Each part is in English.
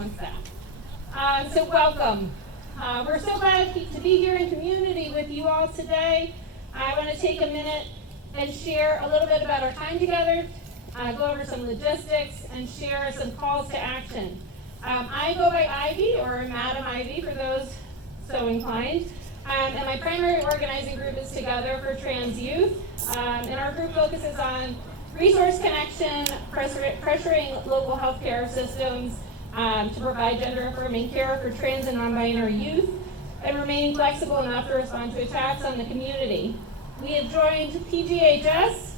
wants that. So welcome. We're so glad to be here in community with you all today. I want to take a minute and share a little bit about our time together, go over some logistics, and share some calls to action. I go by Ivy, or Madam Ivy for those so inclined, and my primary organizing group is Together for Trans Youth, and our group focuses on resource connection, pressuring local healthcare systems to provide gender-affirming care for trans and non-binary youth, and remaining flexible enough to respond to attacks on the community. We have joined PGHS,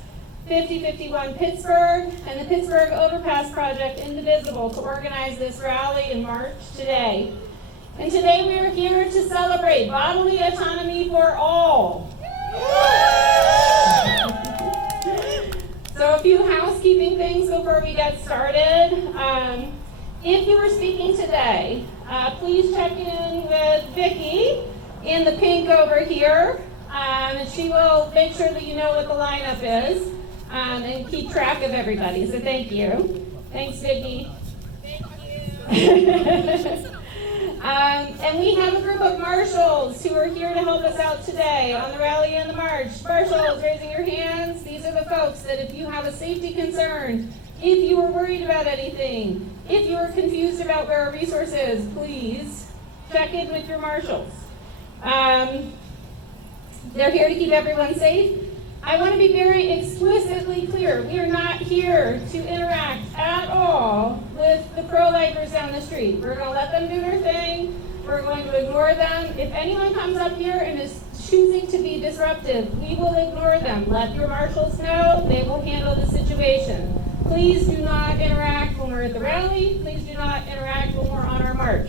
5051 Pittsburgh, and the Pittsburgh Overpass Project Indivisible to organize this rally in March today. And today we are here to celebrate bodily autonomy for all. So a few housekeeping things before we get started. If you are speaking today, please check in with Vicki in the pink over here, and she will make sure that you know what the lineup is and keep track of everybody. So thank you. Thanks, Vicki. Thank you. And we have a group of marshals who are here to help us out today on the rally and the march. Marshals, raising your hands. These are the folks that if you have a safety concern, if you are worried about anything, if you are confused about where a resource is, please check in with your marshals. They're here to keep everyone safe. I want to be very explicitly clear. We are not here to interact at all with the pro-lifers down the street. We're going to let them do their thing. We're going to ignore them. If anyone comes up here and is choosing to be disruptive, we will ignore them. Let your marshals know. They will handle the situation. Please do not interact when we're at the rally. Please do not interact when we're on our march.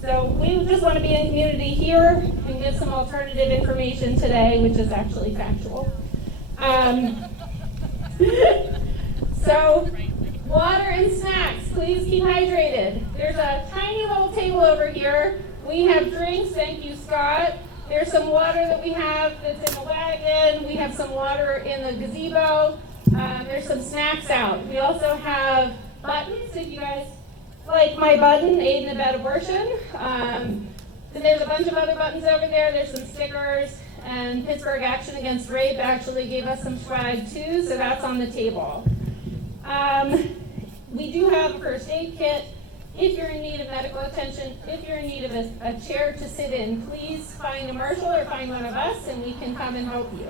So we just want to be in community here and get some alternative information today, which is actually factual. So water and snacks, please keep hydrated. There's a tiny little table over here. We have drinks, thank you, Scott. There's some water that we have that's in the wagon. We have some water in the gazebo. There's some snacks out. We also have buttons, if you guys like my button, Aid and Abet Abortion. And there's a bunch of other buttons over there. There's some stickers. And Pittsburgh Action Against Rape actually gave us some swag too, so that's on the table. We do have a first aid kit. If you're in need of medical attention, if you're in need of a chair to sit in, please find a marshal or find one of us and we can come and help you.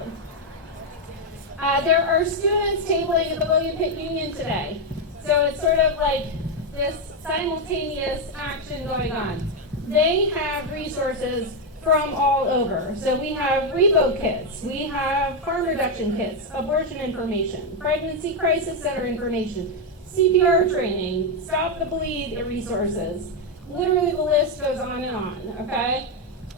There are students tabling at the William Pitt Union today. So it's sort of like this simultaneous action going on. They have resources from all over. So we have revo kits, we have harm reduction kits, abortion information, pregnancy crisis center information, CPR training, stop the bleed resources. Literally the list goes on and on, okay?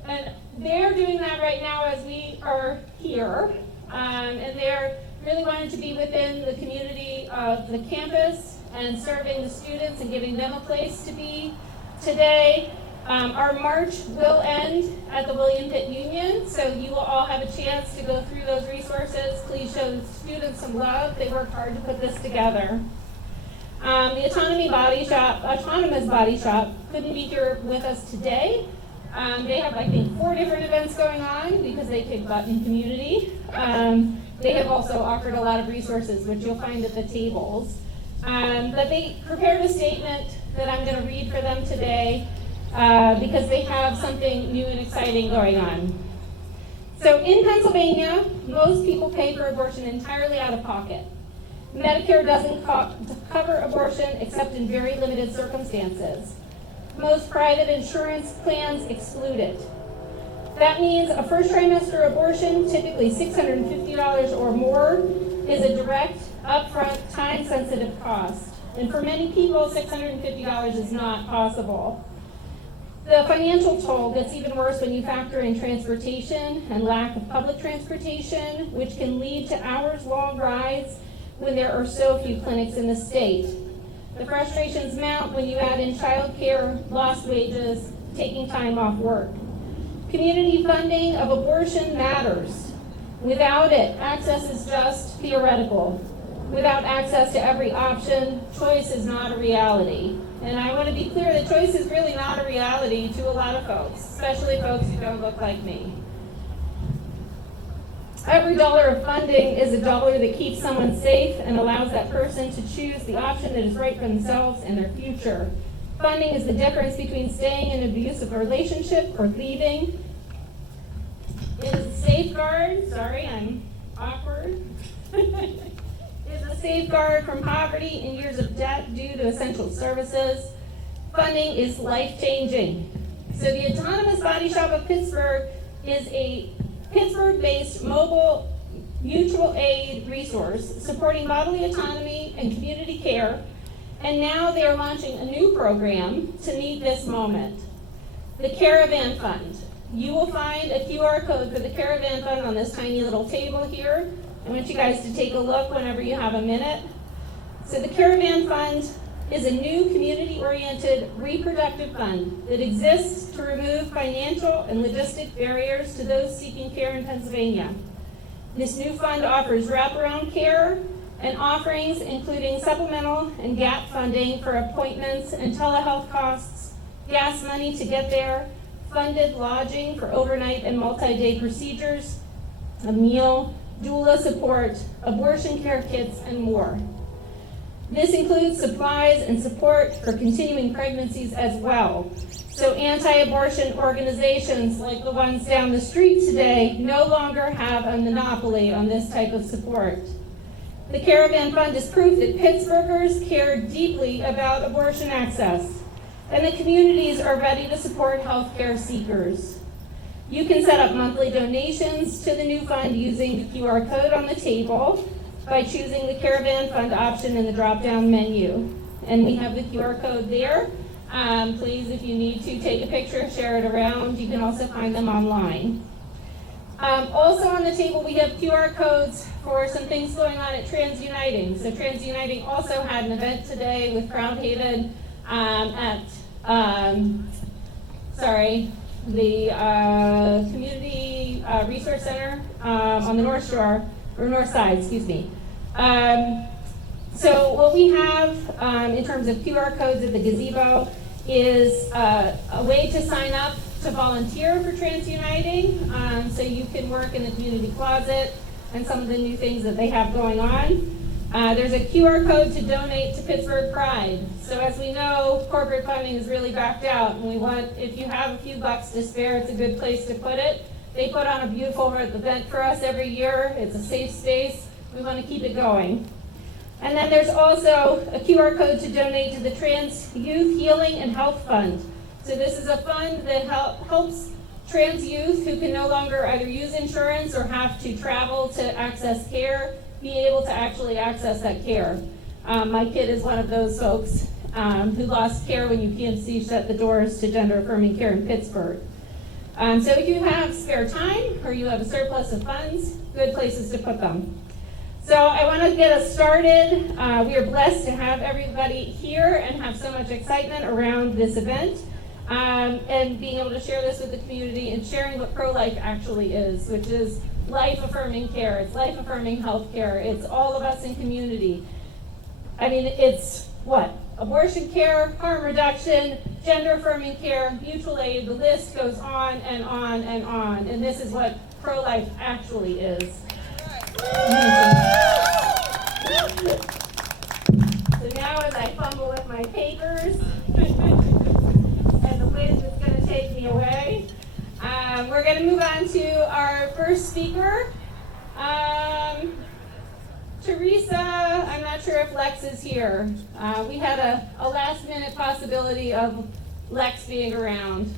And they're doing that right now as we are here. And they're really wanting to be within the community of the campus and serving the students and giving them a place to be today. Our march will end at the William Pitt Union, so you will all have a chance to go through those resources. Please show the students some love. They worked hard to put this together. The Autonomous Body Shop couldn't be here with us today. They have, I think, 4 different events going on because they kick butt in community. They have also offered a lot of resources, which you'll find at the tables. But they prepared a statement that I'm going to read for them today because they have something new and exciting going on. So in Pennsylvania, most people pay for abortion entirely out of pocket. Medicare doesn't cover abortion except in very limited circumstances. Most private insurance plans exclude it. That means a first trimester abortion, typically $650 or more, is a direct, upfront, time-sensitive cost. And for many people, $650 is not possible. The financial toll gets even worse when you factor in transportation and lack of public transportation, which can lead to hours-long rides when there are so few clinics in the state. The frustrations mount when you add in childcare, lost wages, taking time off work. Community funding of abortion matters. Without it, access is just theoretical. Without access to every option, choice is not a reality. And I want to be clear that choice is really not a reality to a lot of folks, especially folks who don't look like me. Every dollar of funding is a dollar that keeps someone safe and allows that person to choose the option that is right for themselves and their future. Funding is the difference between staying in an abusive relationship or leaving. It is a safeguard, sorry, I'm awkward. It is a safeguard from poverty and years of debt due to essential services. Funding is life-changing. So the Autonomous Body Shop of Pittsburgh is a Pittsburgh-based mobile mutual aid resource supporting bodily autonomy and community care, and now they are launching a new program to meet this moment, the Caravan Fund. You will find a QR code for the Caravan Fund on this tiny little table here. I want you guys to take a look whenever you have a minute. So the Caravan Fund is a new community-oriented reproductive fund that exists to remove financial and logistic barriers to those seeking care in Pennsylvania. This new fund offers wraparound care and offerings including supplemental and gap funding for appointments and telehealth costs, gas money to get there, funded lodging for overnight and multi-day procedures, a meal, doula support, abortion care kits, and more. This includes supplies and support for continuing pregnancies as well. So anti-abortion organizations like the ones down the street today no longer have a monopoly on this type of support. The Caravan Fund is proof that Pittsburghers care deeply about abortion access, and the communities are ready to support healthcare seekers. You can set up monthly donations to the new fund using the QR code on the table by choosing the Caravan Fund option in the drop-down menu. And we have the QR code there. Please, if you need to, take a picture, share it around. You can also find them online. Also on the table, we have QR codes for some things going on at Trans Uniting. So Trans Uniting also had an event today with Crown Haven at the Community Resource Center on the North Shore, or North Side, excuse me. So what we have in terms of QR codes at the gazebo is a way to sign up to volunteer for Trans Uniting. So you can work in the community closet and some of the new things that they have going on. There's a QR code to donate to Pittsburgh Pride. So as we know, corporate funding is really backed out, and we want, if you have a few bucks to spare, it's a good place to put it. They put on a beautiful event for us every year. It's a safe space. We want to keep it going. And then there's also a QR code to donate to the Trans Youth Healing and Health Fund. So this is a fund that helps trans youth who can no longer either use insurance or have to travel to access care be able to actually access that care. My kid is one of those folks who lost care when UPMC shut the doors to gender-affirming care in Pittsburgh. So if you have spare time or you have a surplus of funds, good places to put them. So I want to get us started. We are blessed to have everybody here and have so much excitement around this event and being able to share this with the community and sharing what pro-life actually is, which is life-affirming care. It's life-affirming health care. It's all of us in community. I mean, it's what? Abortion care, harm reduction, gender-affirming care, mutual aid, the list goes on and on and on. And this is what pro-life actually is. So now as I fumble with my papers, and the wind is going to take me away, we're going to move on to our first speaker. Teresa, I'm not sure if Lex is here. We had a last-minute possibility of Lex being around.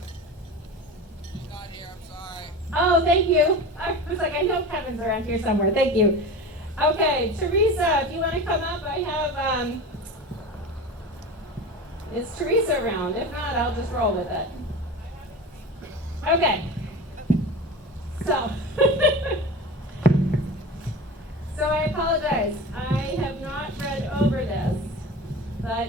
He's not here, I'm sorry. Oh, thank you. I was like, I know Kevin's around here somewhere. Thank you. Okay, Teresa, if you want to come up, I have, is Teresa around? If not, I'll just roll with it. Okay. So, so I apologize. I have not read over this, but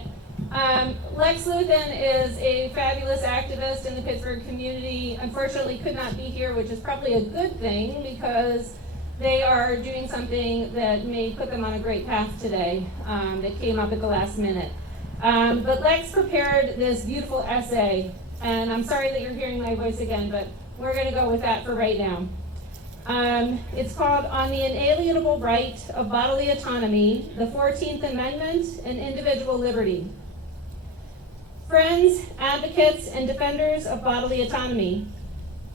Lex Luthen is a fabulous activist in the Pittsburgh community. Unfortunately, could not be here, which is probably a good thing because they are doing something that may put them on a great path today that came up at the last minute. But Lex prepared this beautiful essay, and I'm sorry that you're hearing my voice again, but we're going to go with that for right now. It's called On the Inalienable Right of Bodily Autonomy, the 14th Amendment, and Individual Liberty. Friends, advocates, and defenders of bodily autonomy,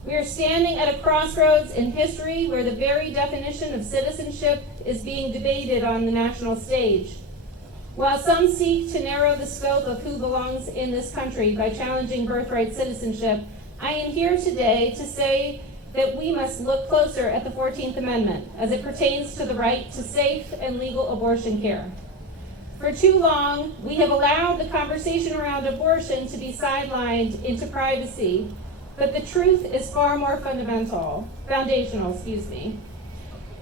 we are standing at a crossroads in history where the very definition of citizenship is being debated on the national stage. While some seek to narrow the scope of who belongs in this country by challenging birthright citizenship, I am here today to say that we must look closer at the 14th Amendment as it pertains to the right to safe and legal abortion care. For too long, we have allowed the conversation around abortion to be sidelined into privacy, but the truth is far more foundational.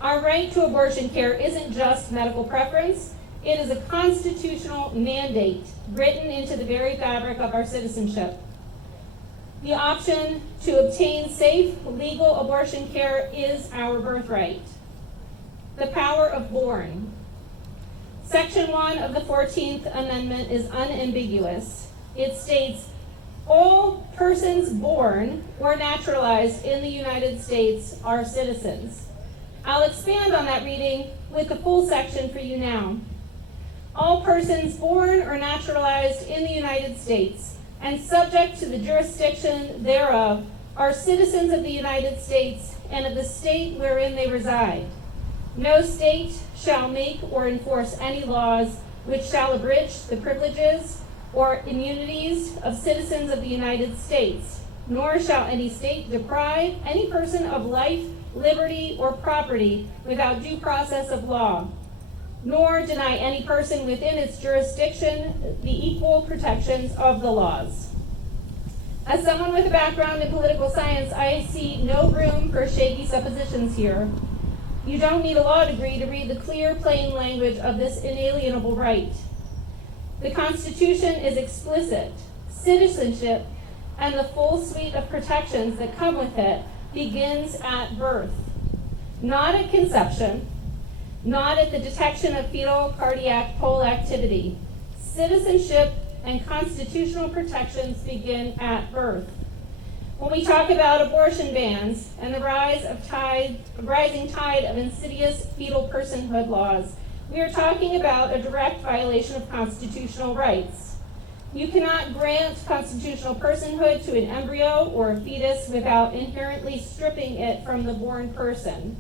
Our right to abortion care isn't just medical preference, it is a constitutional mandate written into the very fabric of our citizenship. The option to obtain safe, legal abortion care is our birthright. The power of born. Section 1 of the 14th Amendment is unambiguous. It states, all persons born or naturalized in the United States are citizens. I'll expand on that reading with the full section for you now. All persons born or naturalized in the United States and subject to the jurisdiction thereof are citizens of the United States and of the state wherein they reside. No state shall make or enforce any laws which shall abridge the privileges or immunities of citizens of the United States, nor shall any state deprive any person of life, liberty, or property without due process of law, nor deny any person within its jurisdiction the equal protections of the laws. As someone with a background in political science, I see no room for shaky suppositions here. You don't need a law degree to read the clear, plain language of this inalienable right. The Constitution is explicit. Citizenship and the full suite of protections that come with it begins at birth, not at conception, not at the detection of fetal cardiac pole activity. Citizenship and constitutional protections begin at birth. When we talk about abortion bans and the rising tide of insidious fetal personhood laws, we are talking about a direct violation of constitutional rights. You cannot grant constitutional personhood to an embryo or a fetus without inherently stripping it from the born person.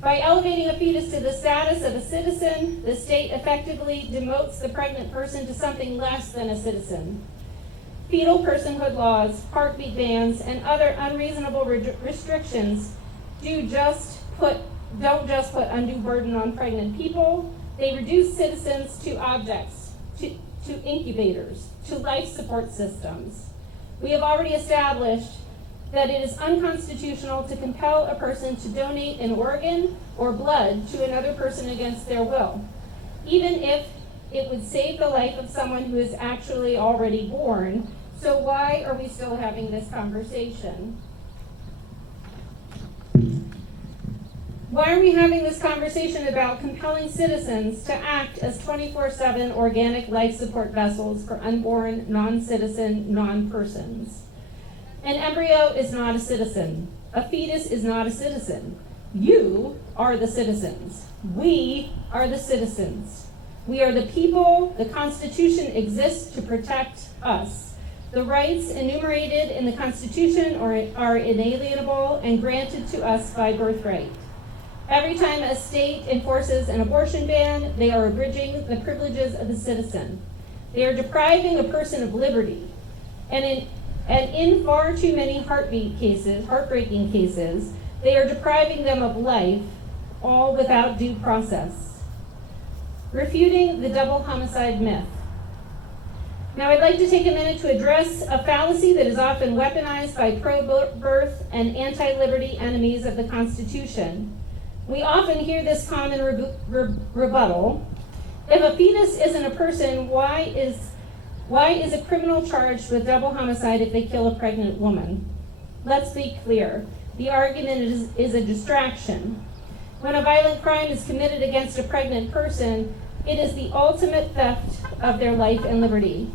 By elevating a fetus to the status of a citizen, the state effectively demotes the pregnant person to something less than a citizen. Fetal personhood laws, heartbeat bans, and other unreasonable restrictions don't just put undue burden on pregnant people. They reduce citizens to objects, to incubators, to life support systems. We have already established that it is unconstitutional to compel a person to donate an organ or blood to another person against their will, even if it would save the life of someone who is actually already born. So why are we still having this conversation? Why are we having this conversation about compelling citizens to act as 24/7 organic life support vessels for unborn, non-citizen, non-persons? An embryo is not a citizen. A fetus is not a citizen. You are the citizens. We are the citizens. We are the people. The Constitution exists to protect us. The rights enumerated in the Constitution are inalienable and granted to us by birthright. Every time a state enforces an abortion ban, they are abridging the privileges of the citizen. They are depriving a person of liberty. And in far too many heartbreaking cases, they are depriving them of life, all without due process. Refuting the double homicide myth. Now I'd like to take a minute to address a fallacy that is often weaponized by pro-birth and anti-liberty enemies of the Constitution. We often hear this common rebuttal. If a fetus isn't a person, why is a criminal charged with double homicide if they kill a pregnant woman? Let's be clear. The argument is a distraction. When a violent crime is committed against a pregnant person, it is the ultimate theft of their life and liberty.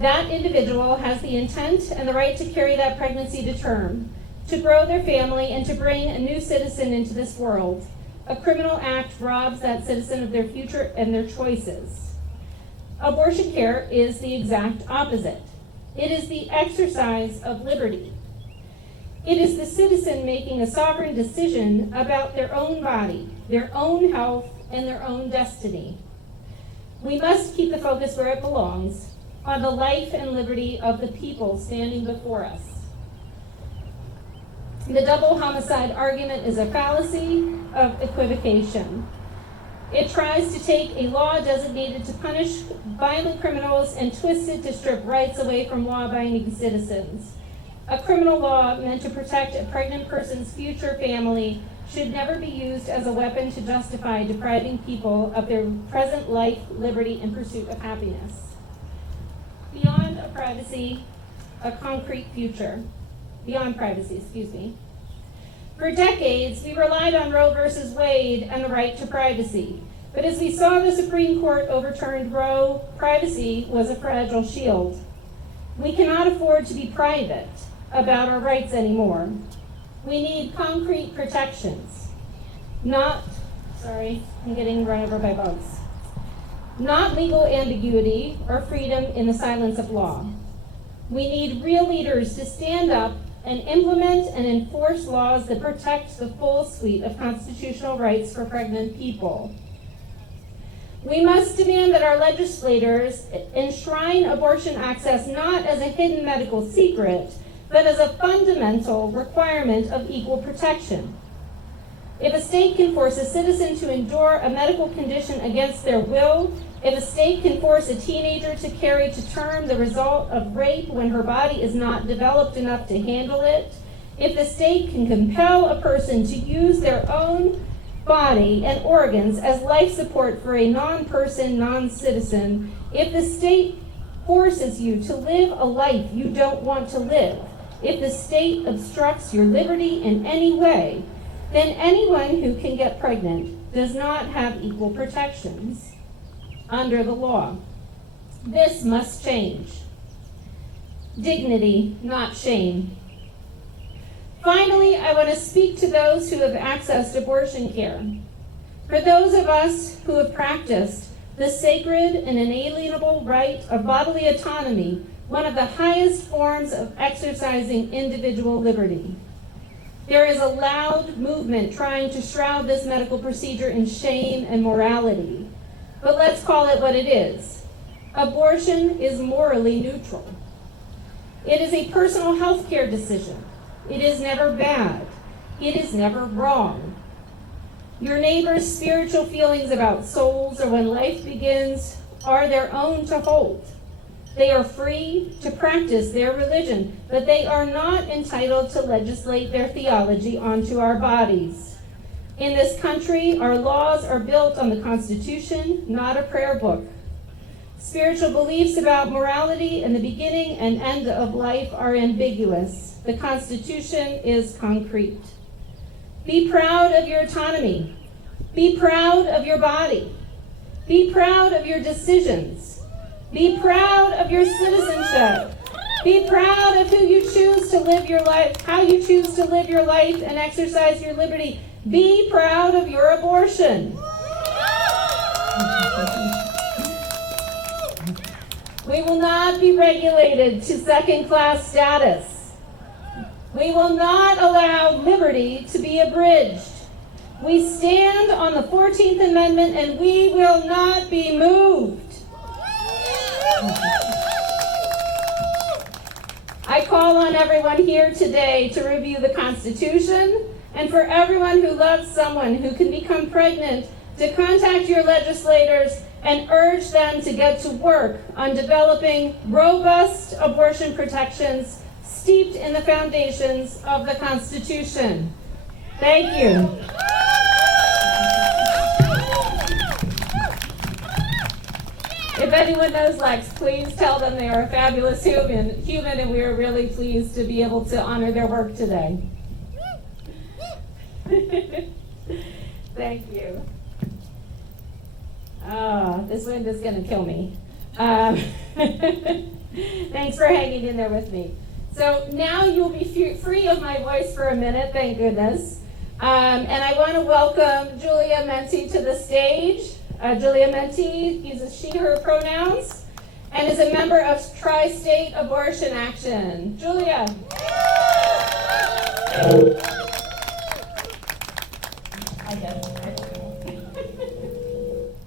That individual has the intent and the right to carry that pregnancy to term, to grow their family, and to bring a new citizen into this world. A criminal act robs that citizen of their future and their choices. Abortion care is the exact opposite. It is the exercise of liberty. It is the citizen making a sovereign decision about their own body, their own health, and their own destiny. We must keep the focus where it belongs, on the life and liberty of the people standing before us. The double homicide argument is a fallacy of equivocation. It tries to take a law designated to punish violent criminals and twist it to strip rights away from law-abiding citizens. A criminal law meant to protect a pregnant person's future family should never be used as a weapon to justify depriving people of their present life, liberty, and pursuit of happiness. Beyond privacy, a concrete future. Beyond privacy, excuse me. For decades, we relied on Roe versus Wade and the right to privacy. But as we saw the Supreme Court overturned Roe, privacy was a fragile shield. We cannot afford to be private about our rights anymore. We need concrete protections. I'm getting run over by bugs. Not legal ambiguity or freedom in the silence of law. We need real leaders to stand up and implement and enforce laws that protect the full suite of constitutional rights for pregnant people. We must demand that our legislators enshrine abortion access not as a hidden medical secret, but as a fundamental requirement of equal protection. If a state can force a citizen to endure a medical condition against their will, if a state can force a teenager to carry to term the result of rape when her body is not developed enough to handle it, if the state can compel a person to use their own body and organs as life support for a non-person, non-citizen, if the state forces you to live a life you don't want to live, if the state obstructs your liberty in any way, then anyone who can get pregnant does not have equal protections under the law. This must change. Dignity, not shame. Finally, I want to speak to those who have accessed abortion care. For those of us who have practiced the sacred and inalienable right of bodily autonomy, one of the highest forms of exercising individual liberty. There is a loud movement trying to shroud this medical procedure in shame and morality. But let's call it what it is. Abortion is morally neutral. It is a personal health care decision. It is never bad. It is never wrong. Your neighbor's spiritual feelings about souls or when life begins are their own to hold. They are free to practice their religion, but they are not entitled to legislate their theology onto our bodies. In this country, our laws are built on the Constitution, not a prayer book. Spiritual beliefs about morality and the beginning and end of life are ambiguous. The Constitution is concrete. Be proud of your autonomy. Be proud of your body. Be proud of your decisions. Be proud of your citizenship. Be proud of who you choose to live your life, how you choose to live your life and exercise your liberty. Be proud of your abortion. We will not be regulated to second-class status. We will not allow liberty to be abridged. We stand on the 14th Amendment and we will not be moved. I call on everyone here today to review the Constitution, and for everyone who loves someone who can become pregnant to contact your legislators and urge them to get to work on developing robust abortion protections steeped in the foundations of the Constitution. Thank you. If anyone knows Lex, please tell them they are a fabulous human, and we are really pleased to be able to honor their work today. Thank you. This wind is going to kill me. Um, thanks for hanging in there with me. So now you'll be free of my voice for a minute, thank goodness. And I want to welcome Julia Menti to the stage. Julia Menti uses she, her pronouns, and is a member of Tri-State Abortion Action. Julia.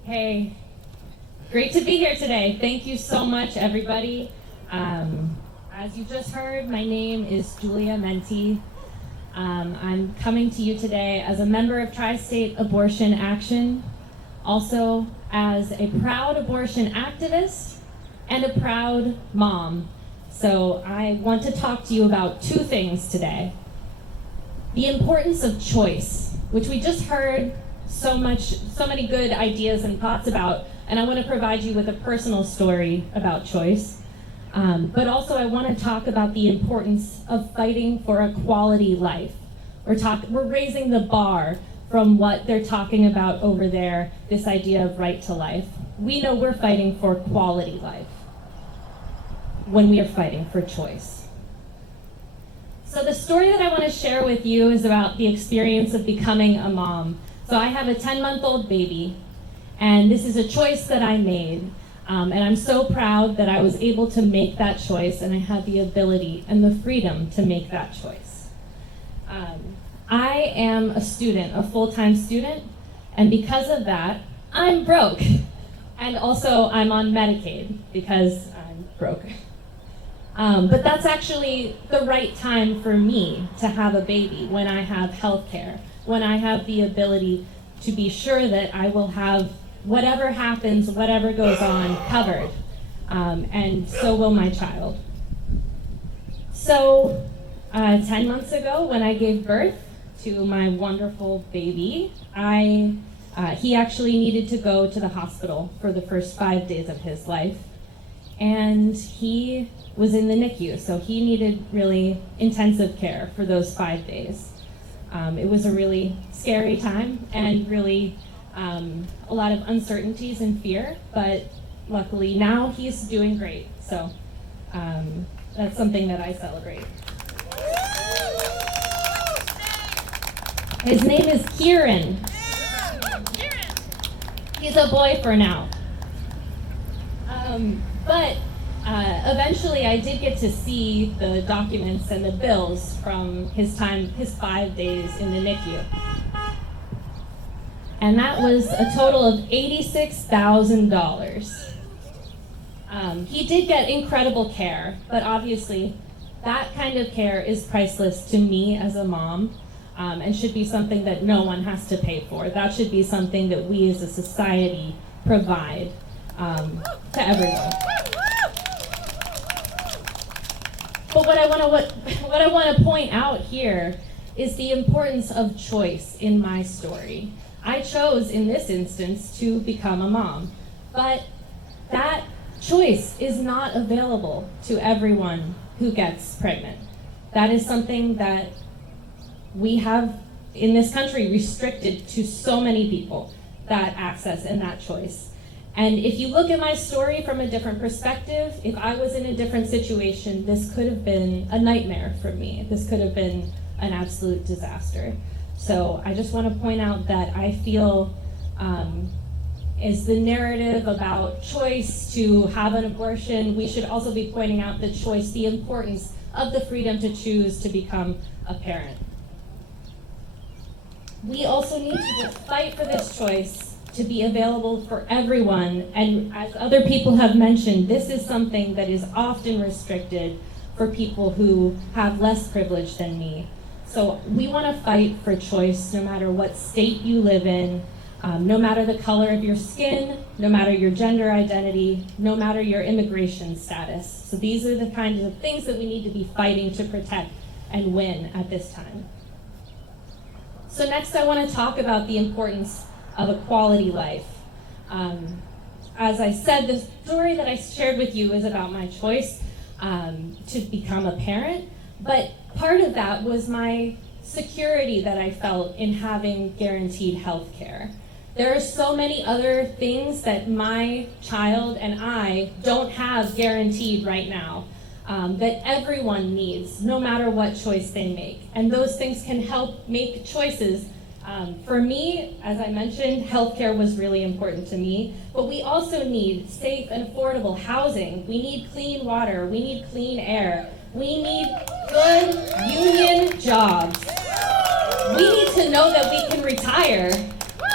Hey, great to be here today. Thank you so much, everybody. As you just heard, my name is Julia Menti. I'm coming to you today as a member of Tri-State Abortion Action, also as a proud abortion activist and a proud mom. So I want to talk to you about two things today. The importance of choice, which we just heard so many good ideas and thoughts about, and I want to provide you with a personal story about choice. But also I want to talk about the importance of fighting for a quality life. We're raising the bar from what they're talking about over there, this idea of right to life. We know we're fighting for quality life when we are fighting for choice. So the story that I want to share with you is about the experience of becoming a mom. So I have a 10-month-old baby, and this is a choice that I made. And I'm so proud that I was able to make that choice, and I had the ability and the freedom to make that choice. I am a student, a full-time student, and because of that, I'm broke. And also, I'm on Medicaid because I'm broke. But that's actually the right time for me to have a baby, when I have health care, when I have the ability to be sure that I will have whatever happens, whatever goes on, covered. And so will my child. So 10 months ago, when I gave birth to my wonderful baby, he actually needed to go to the hospital for the first 5 days of his life. And he was in the NICU, so he needed really intensive care for those 5 days. It was a really scary time and really a lot of uncertainties and fear, but luckily now he's doing great. So that's something that I celebrate. His name is Kieran. He's a boy for now. But eventually I did get to see the documents and the bills from his 5 days in the NICU. And that was a total of $86,000. He did get incredible care, but obviously that kind of care is priceless to me as a mom, and should be something that no one has to pay for. That should be something that we as a society provide to everyone. But what I want to point out here is the importance of choice in my story. I chose, in this instance, to become a mom, but that choice is not available to everyone who gets pregnant. That is something that we have in this country restricted to so many people, that access and that choice. And if you look at my story from a different perspective, if I was in a different situation, this could have been a nightmare for me. This could have been an absolute disaster. So I just want to point out that I feel is the narrative about choice to have an abortion, we should also be pointing out the choice, the importance of the freedom to choose to become a parent. We also need to fight for this choice to be available for everyone, and as other people have mentioned, this is something that is often restricted for people who have less privilege than me. So we want to fight for choice no matter what state you live in, no matter the color of your skin, no matter your gender identity, no matter your immigration status. So these are the kinds of things that we need to be fighting to protect and win at this time. So next I want to talk about the importance of a quality life. As I said, the story that I shared with you is about my choice to become a parent, but part of that was my security that I felt in having guaranteed health care. There are so many other things that my child and I don't have guaranteed right now, that everyone needs, no matter what choice they make. And those things can help make choices. For me, as I mentioned, healthcare was really important to me, but we also need safe and affordable housing. We need clean water. We need clean air. We need good union jobs. We need to know that we can retire.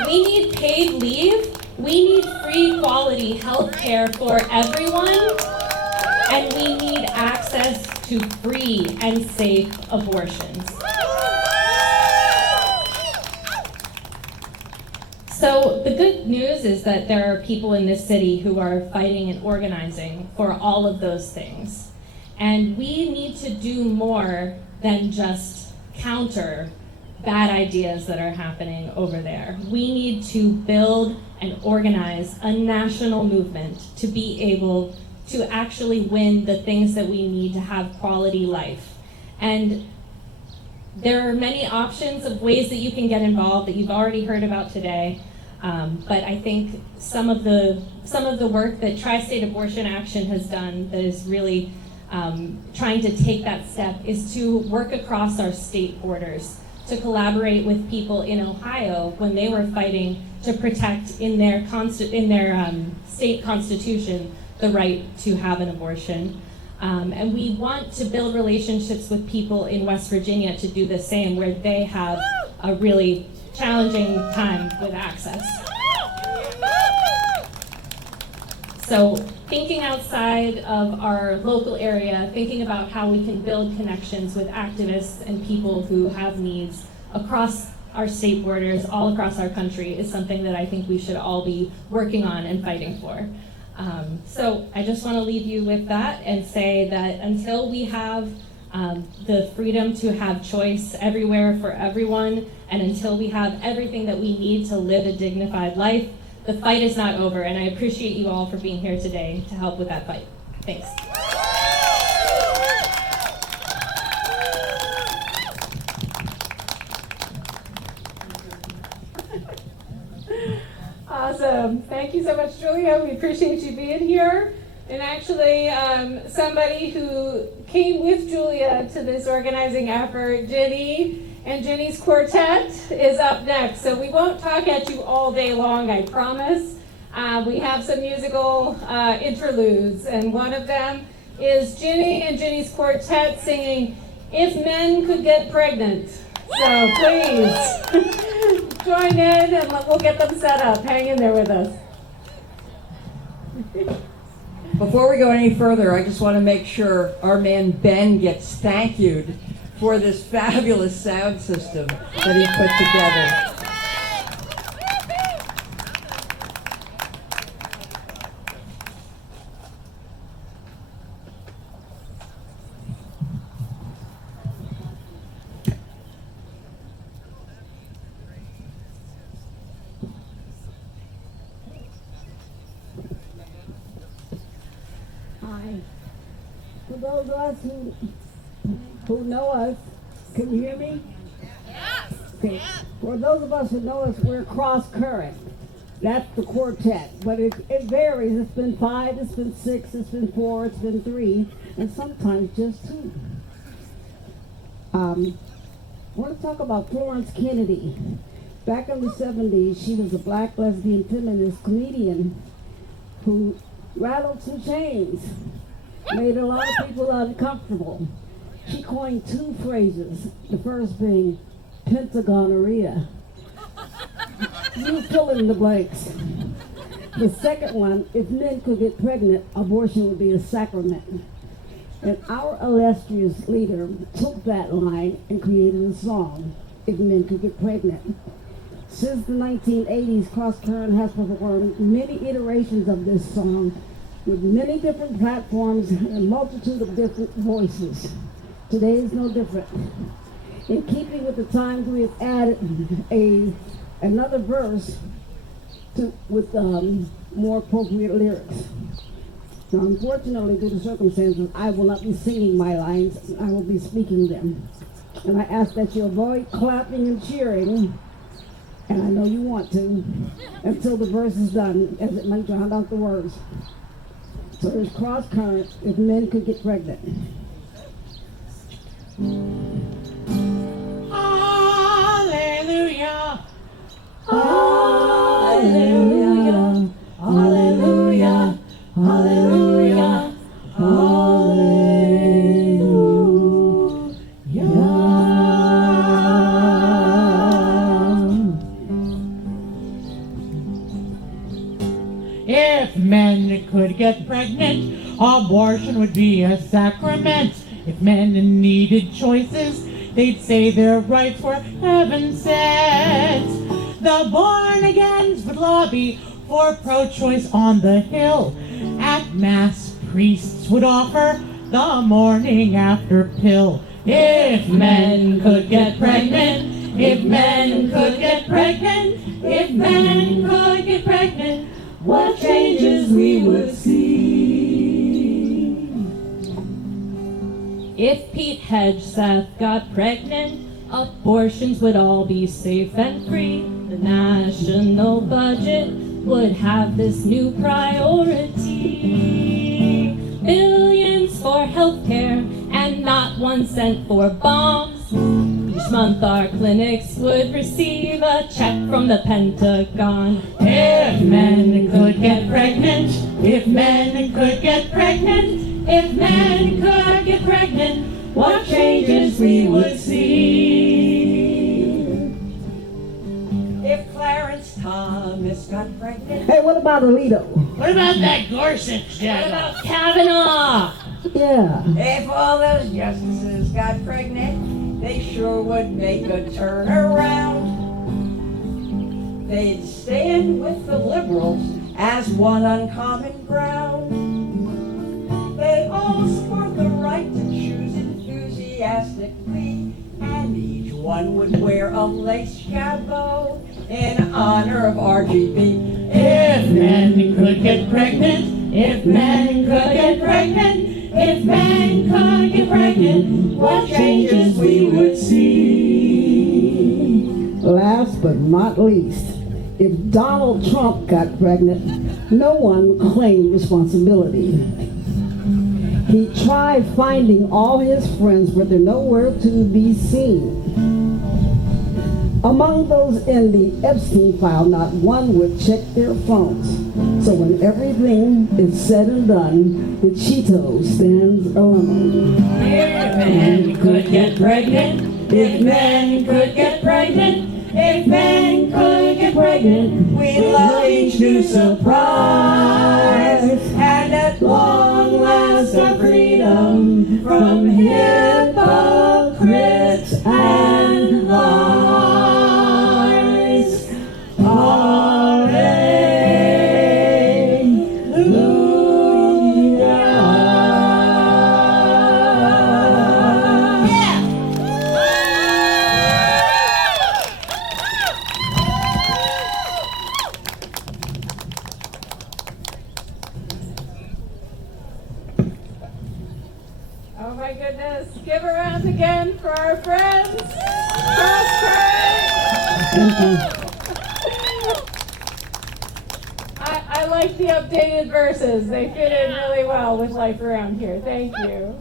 We need paid leave. We need free quality health care for everyone. And we need access to free and safe abortions. So the good news is that there are people in this city who are fighting and organizing for all of those things. And we need to do more than just counter bad ideas that are happening over there. We need to build and organize a national movement to be able to actually win the things that we need to have quality life. And there are many options of ways that you can get involved that you've already heard about today. But I think some of the work that Tri-State Abortion Action has done that is really trying to take that step is to work across our state borders, to collaborate with people in Ohio when they were fighting to protect in their state constitution the right to have an abortion. And we want to build relationships with people in West Virginia to do the same, where they have a really challenging time with access. So thinking outside of our local area, thinking about how we can build connections with activists and people who have needs across our state borders, all across our country, is something that I think we should all be working on and fighting for. So I just want to leave you with that and say that until we have the freedom to have choice everywhere for everyone, and until we have everything that we need to live a dignified life, the fight is not over. And I appreciate you all for being here today to help with that fight. Thanks. Awesome. Thank you so much, Julia. We appreciate you being here. And actually, somebody who came with Julia to this organizing effort, Jenny, and Jenny's quartet is up next. So we won't talk at you all day long, I promise. We have some musical interludes, and one of them is Jenny and Jenny's quartet singing If Men Could Get Pregnant. So please join in and we'll get them set up. Hang in there with us. Before we go any further, I just want to make sure our man Ben gets thank you'd for this fabulous sound system that he put together. Hi. For those of us who know us, can you hear me? Yes. Okay. For those of us who know us, we're cross current. That's the quartet, but it varies. It's been 5, it's been 6, it's been 4, it's been 3, and sometimes just 2. I want to talk about Florence Kennedy. Back in the 70s, she was a black lesbian feminist comedian who rattled some chains, made a lot of people uncomfortable. She coined 2 phrases, the first being pentagonorrhea. You fill in the blanks. The second one, if men could get pregnant, abortion would be a sacrament. And our illustrious leader took that line and created a song, If Men Could Get Pregnant. Since the 1980s, Cross Current has performed many iterations of this song with many different platforms and a multitude of different voices. Today is no different. In keeping with the times, we have added another verse with more appropriate lyrics. Now, unfortunately, due to circumstances, I will not be singing my lines. I will be speaking them. And I ask that you avoid clapping and cheering and I know you want to, until the verse is done, as it might drown out the words. So there's cross currents if men could get pregnant. Hallelujah. Hallelujah, hallelujah, hallelujah, If men could get pregnant, abortion would be a sacrament. If men needed choices, they'd say their rights were heaven sent. The born-agains would lobby for pro-choice on the Hill. At Mass, priests would offer the morning after pill. If men could get pregnant, if men could get pregnant, if men could get pregnant, what changes we would see. If Pete Hegseth got pregnant, abortions would all be safe and free. The national budget would have this new priority. Billions for healthcare and not 1 cent for bombs. Each month our clinics would receive a check from the Pentagon. If men could get pregnant, if men could get pregnant, if men could get pregnant, what changes we would see. If Clarence Thomas got pregnant, Hey, what about Alito? What about that Gorsuch What jagger? about Kavanaugh? Yeah. if all those justices got pregnant, they sure would make a turnaround. They'd stand with the liberals as one uncommon ground. They all support the right to choose enthusiastically, and each one would wear a lace jabot in honor of RGB. If men could get pregnant, if men could get pregnant, if men could get pregnant, what changes we would see. Last but not least, if Donald Trump got pregnant, no one claimed responsibility. He tried finding all his friends, but they're nowhere to be seen. Among those in the Epstein file, not one would check their phones. So when everything is said and done, the Cheeto stands alone. If men could get pregnant, if men could get pregnant, if men could get pregnant, We love each new surprise, and at long last our freedom from hypocrites and lies. Oh my goodness. Give a round again for our friends. Cross Current. I like the updated verses. They fit in really well with life around here. Thank you.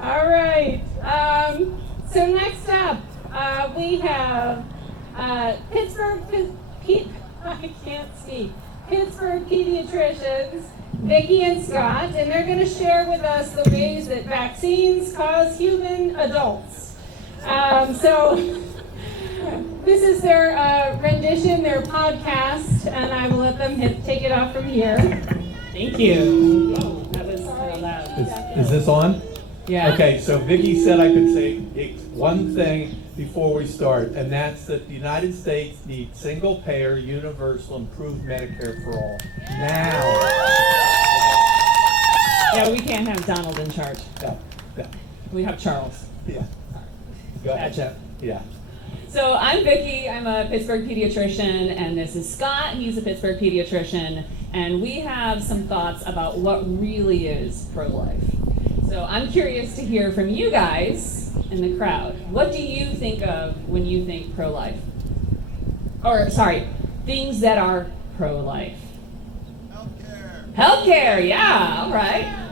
All right. So next up, we have Pittsburgh pediatricians, Vicki and Scott, and they're going to share with us the ways that vaccines cause human adults. So this is their rendition, their podcast, and I will let them take it off from here. Thank you. That was kind of loud. Is this on? Yeah. Okay, so Vicki said I could say one thing before we start, and that's that the United States needs single-payer, universal, improved Medicare for all. Now. Yeah, we can't have Donald in charge. Yeah, yeah, We have Charles. yeah. Go ahead. Gotcha. Yeah. So I'm Vicki. I'm a Pittsburgh pediatrician, and this is Scott. He's a Pittsburgh pediatrician, and we have some thoughts about what really is pro-life. So I'm curious to hear from you guys in the crowd. What do you think of when you think pro-life? Or, sorry, things that are pro-life. Healthcare. Healthcare, yeah, all right.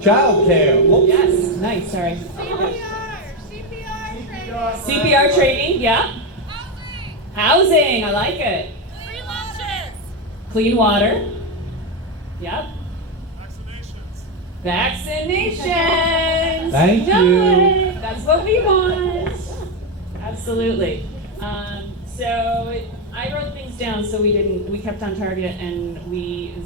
Childcare. Whoops. Yes, nice, sorry. CPR. CPR training, yeah. Housing, I like it. Free lunches. Clean water. Yep. Vaccinations. Vaccinations. Thank Done. you. That's what we want. Absolutely. So I wrote things down so we kept on target, and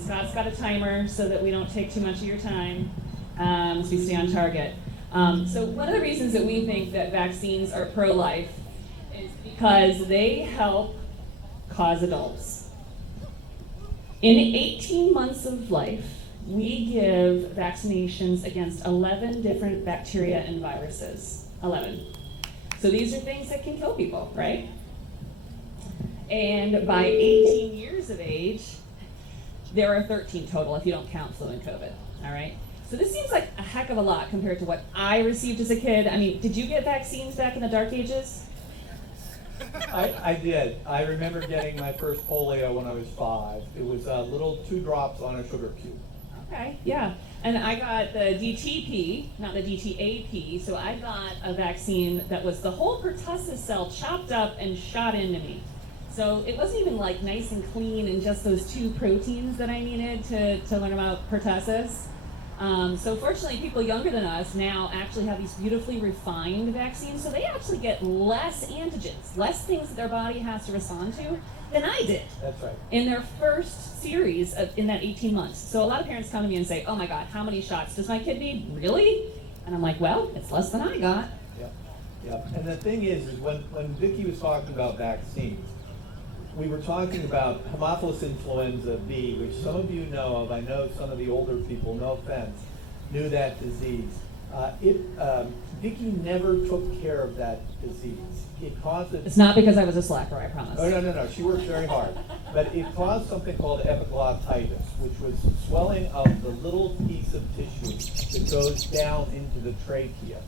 Scott's got a timer so that we don't take too much of your time, so we stay on target. So one of the reasons that we think that vaccines are pro-life is because they help cause adults. In 18 months of life, we give vaccinations against 11 different bacteria and viruses. 11. So these are things that can kill people, right? And by 18 years of age, there are 13 total if you don't count flu and COVID, all right? So this seems like a heck of a lot compared to what I received as a kid. I mean, did you get vaccines back in the dark ages? I did. I remember getting my first polio when I was 5. It was little 2 drops on a sugar cube. Okay, yeah. And I got the DTP, not the DTAP, so I got a vaccine that was the whole pertussis cell chopped up and shot into me. So it wasn't even like nice and clean and just those 2 proteins that I needed to learn about pertussis. So fortunately, people younger than us now actually have these beautifully refined vaccines, so they actually get less antigens, less things that their body has to respond to than I did. That's right. In their first series in that 18 months. So a lot of parents come to me and say, oh my God, how many shots does my kid need? Really? And I'm like, well, it's less than I got. Yep. Yep. And the thing is when Vicki was talking about vaccines, we were talking about Haemophilus influenza B, which some of you know of. I know some of the older people, no offense, knew that disease. Vicki never took care of that disease. It caused it. It's not because I was a slacker, I promise. Oh, no. She worked very hard. But it caused something called epiglottitis, which was swelling of the little piece of tissue that goes down into the trachea.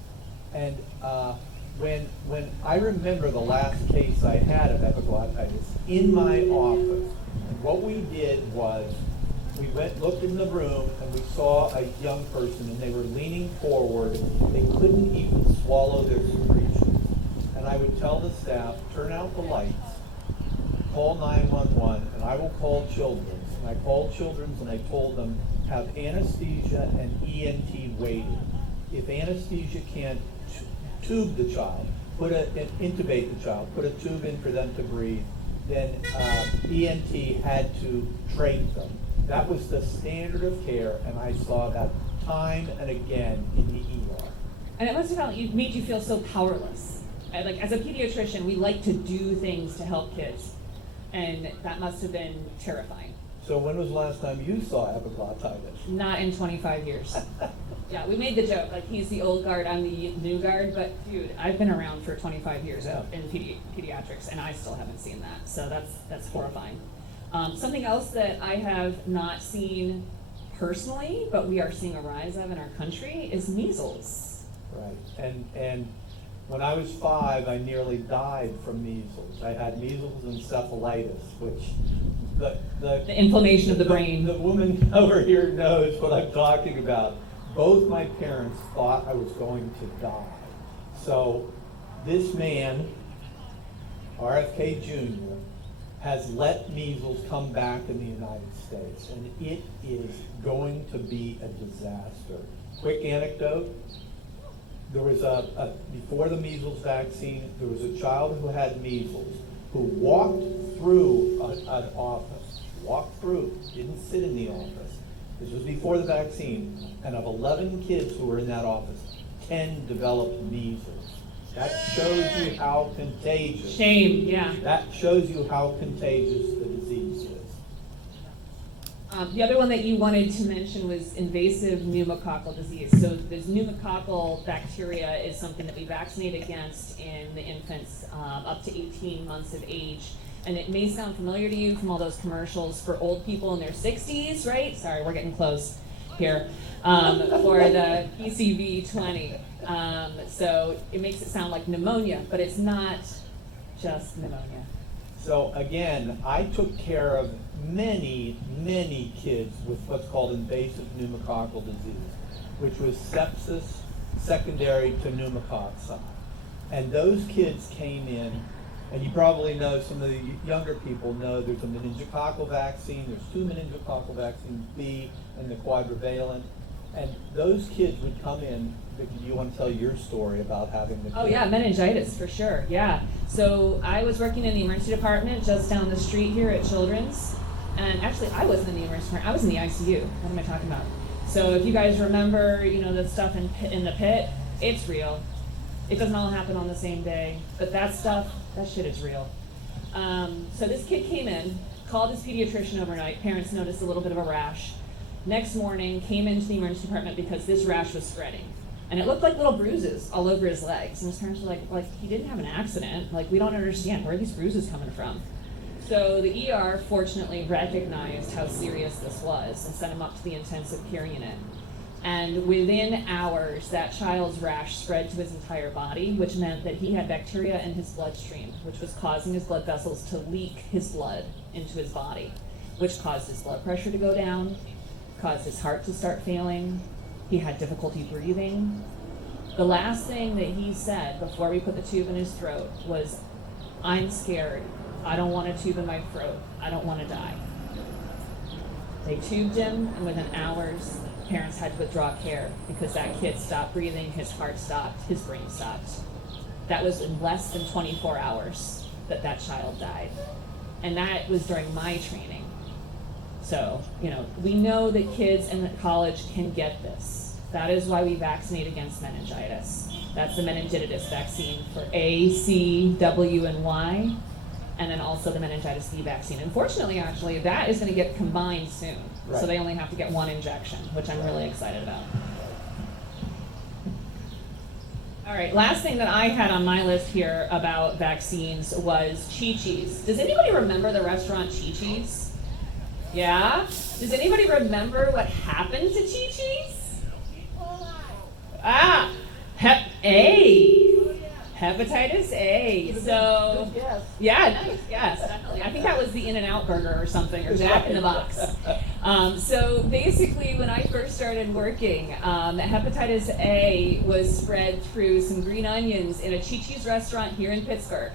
And when I remember the last case I had of epiglottitis in my office, and what we did was we looked in the room and we saw a young person and they were leaning forward. They couldn't even swallow their secretions. And I would tell the staff, turn out the lights, call 911, and I will call Children's. And I called Children's and I told them, have anesthesia and ENT waiting. If anesthesia can't tube the child, intubate the child, put a tube in for them to breathe, then ENT had to trach them. That was the standard of care, and I saw that time and again in the ER. And it must have made you feel so powerless. Like as a pediatrician, we like to do things to help kids, and that must have been terrifying. So when was the last time you saw epiglottitis? Not in 25 years. Yeah, we made the joke, like he's the old guard, I'm the new guard, but dude, I've been around for 25 years in pediatrics, and I still haven't seen that, so that's horrifying. Something else that I have not seen personally, but we are seeing a rise of in our country, is measles. Right, and when I was 5, I nearly died from measles. I had measles and encephalitis, which the inflammation of the brain. The woman over here knows what I'm talking about. Both my parents thought I was going to die. So this man, RFK Jr., has let measles come back in the United States, and it is going to be a disaster. Quick anecdote. There was before the measles vaccine, there was a child who had measles who walked through an office, didn't sit in the office. This was before the vaccine, and of 11 kids who were in that office, 10 developed measles. That shows you how contagious. Shame, yeah. That shows you how contagious the disease is. The other one that you wanted to mention was invasive pneumococcal disease. So this pneumococcal bacteria is something that we vaccinate against in the infants up to 18 months of age. And it may sound familiar to you from all those commercials for old people in their 60s, right? Sorry, we're getting close here. For the PCV 20. So it makes it sound like pneumonia, but it's not just pneumonia. So again, I took care of many, many kids with what's called invasive pneumococcal disease, which was sepsis secondary to pneumococci. And those kids came in, and you probably know, some of the younger people know, there's a meningococcal vaccine, there's 2 meningococcal vaccines, B and the quadrivalent. And those kids would come in. Vicki, do you want to tell your story about having the kids? Oh yeah, meningitis for sure, yeah. So I was working in the emergency department just down the street here at Children's. And actually I wasn't in the emergency department, I was in the ICU. What am I talking about? So if you guys remember, you know, the stuff in the pit, it's real. It doesn't all happen on the same day, but that shit is real. So this kid came in, called his pediatrician overnight. Parents noticed a little bit of a rash. Next morning, came into the emergency department because this rash was spreading. And it looked like little bruises all over his legs. And his parents were like, he didn't have an accident. Like, we don't understand, where are these bruises coming from? So the ER fortunately recognized how serious this was and sent him up to the intensive care unit. And within hours, that child's rash spread to his entire body, which meant that he had bacteria in his bloodstream, which was causing his blood vessels to leak his blood into his body, which caused his blood pressure to go down, caused his heart to start failing. He had difficulty breathing. The last thing that he said before we put the tube in his throat was, "I'm scared. I don't want a tube in my throat. I don't want to die." They tubed him, and within hours, parents had to withdraw care because that kid stopped breathing, his heart stopped, his brain stopped. That was in less than 24 hours that child died. And that was during my training. So, you know, we know that kids in college can get this. That is why we vaccinate against meningitis. That's the meningitis vaccine for A, C, W, and Y, and then also the meningitis B vaccine. Unfortunately, actually, that is going to get combined soon. Right. So they only have to get 1 injection, which I'm really excited about. All right, last thing that I had on my list here about vaccines was Chi-Chi's. Does anybody remember the restaurant Chi-Chi's? Yeah? Does anybody remember what happened to Chi-Chi's? Hep A. Hepatitis A. So, yeah, nice, yes, definitely. I think that was the In-N-Out burger or something, or Jack in the Box. So basically, when I first started working, hepatitis A was spread through some green onions in a Chi-Chi's restaurant here in Pittsburgh.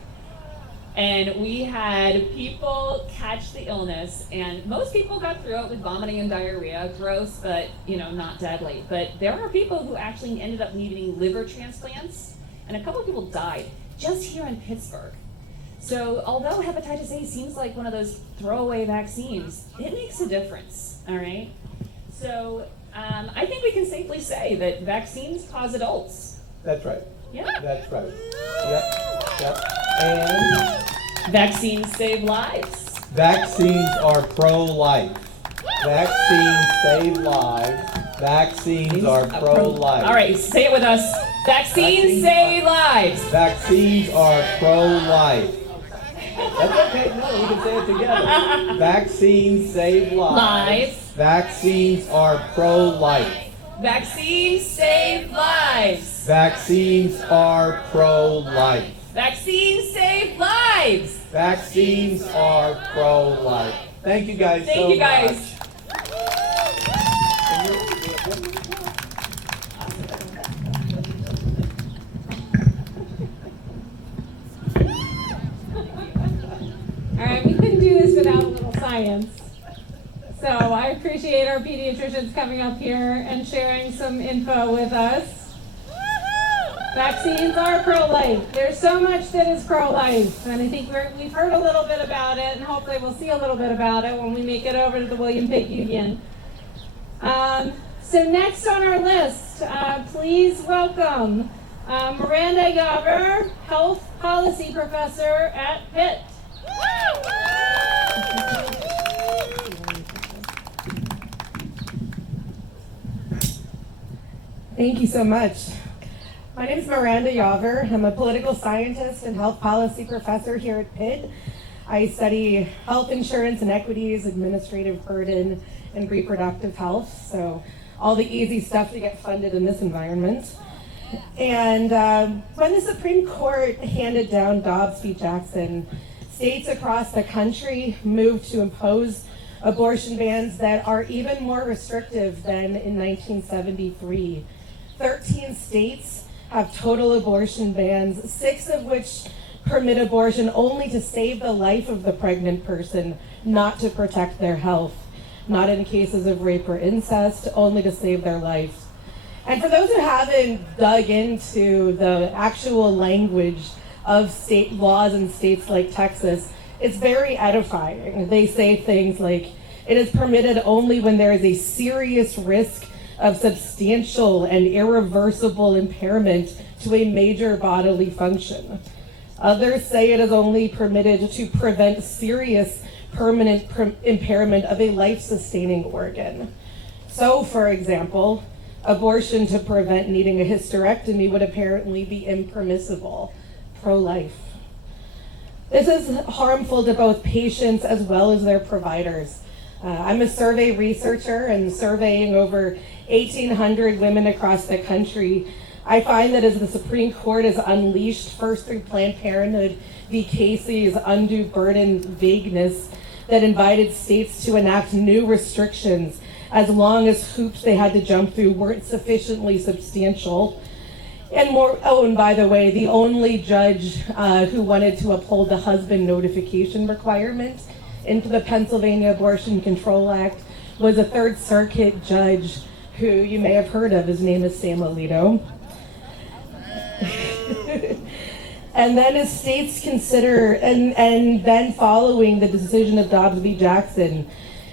And we had people catch the illness, and most people got through it with vomiting and diarrhea. Gross, but not deadly. But there are people who actually ended up needing liver transplants, and a couple of people died just here in Pittsburgh. So although hepatitis A seems like one of those throwaway vaccines, it makes a difference, all right? So I think we can safely say that vaccines cause adults. That's right. Yeah. That's right. Yep. And Vaccines save lives. vaccines are pro-life. Vaccines save lives. Vaccines are pro-life. All right, say it with us. Vaccines save lives. Vaccines are pro-life. That's okay. No, we can say it together. Vaccines save lives. Vaccines are pro-life. Vaccines save lives. Vaccines are pro-life. Vaccines save lives. Vaccines are pro-life. Thank you guys so much. Thank you guys. All right, we couldn't do this without a little science. So I appreciate our pediatricians coming up here and sharing some info with us. Vaccines are pro-life. There's so much that is pro-life, and I think we've heard a little bit about it, and hopefully we'll see a little bit about it when we make it over to the William Pitt Union. So next on our list, please welcome Miranda Yauber, Health Policy Professor at Pitt. Thank you so much. My name is Miranda Yauber. I'm a political scientist and health policy professor here at Pitt. I study health insurance inequities, administrative burden, and reproductive health. So all the easy stuff to get funded in this environment. And when the Supreme Court handed down Dobbs v. Jackson, states across the country moved to impose abortion bans that are even more restrictive than in 1973. 13 states have total abortion bans, 6 of which permit abortion only to save the life of the pregnant person, not to protect their health, not in cases of rape or incest, only to save their life. And for those who haven't dug into the actual language of state laws in states like Texas, it's very edifying. They say things like, it is permitted only when there is a serious risk of substantial and irreversible impairment to a major bodily function. Others say it is only permitted to prevent serious permanent impairment of a life-sustaining organ. So, for example, abortion to prevent needing a hysterectomy would apparently be impermissible, pro-life. This is harmful to both patients as well as their providers. I'm a survey researcher, and surveying over 1,800 women across the country, I find that as the Supreme Court has unleashed, first through Planned Parenthood v. Casey's undue burden vagueness that invited states to enact new restrictions as long as hoops they had to jump through weren't sufficiently substantial. And by the way, the only judge who wanted to uphold the husband notification requirement into the Pennsylvania Abortion Control Act was a Third Circuit judge who you may have heard of. His name is Sam Alito. And then as states consider, and then following the decision of Dobbs v. Jackson,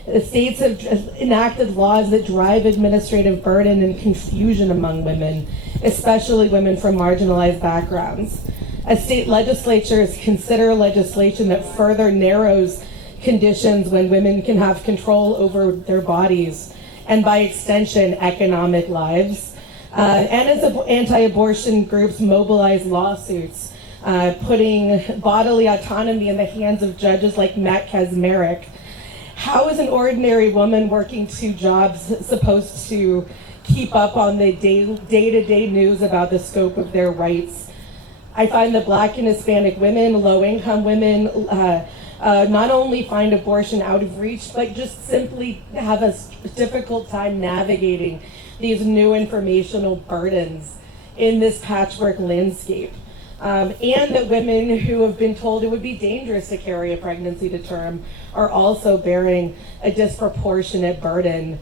the states have enacted laws that drive administrative burden and confusion among women, especially women from marginalized backgrounds. As state legislatures consider legislation that further narrows conditions when women can have control over their bodies, and by extension, economic lives, and as anti-abortion groups mobilize lawsuits, putting bodily autonomy in the hands of judges like Matt Kaczmarek. How is an ordinary woman working 2 jobs supposed to keep up on the day-to-day news about the scope of their rights? I find that Black and Hispanic women, low-income women, not only find abortion out of reach, but just simply have a difficult time navigating these new informational burdens in this patchwork landscape. And that women who have been told it would be dangerous to carry a pregnancy to term are also bearing a disproportionate burden.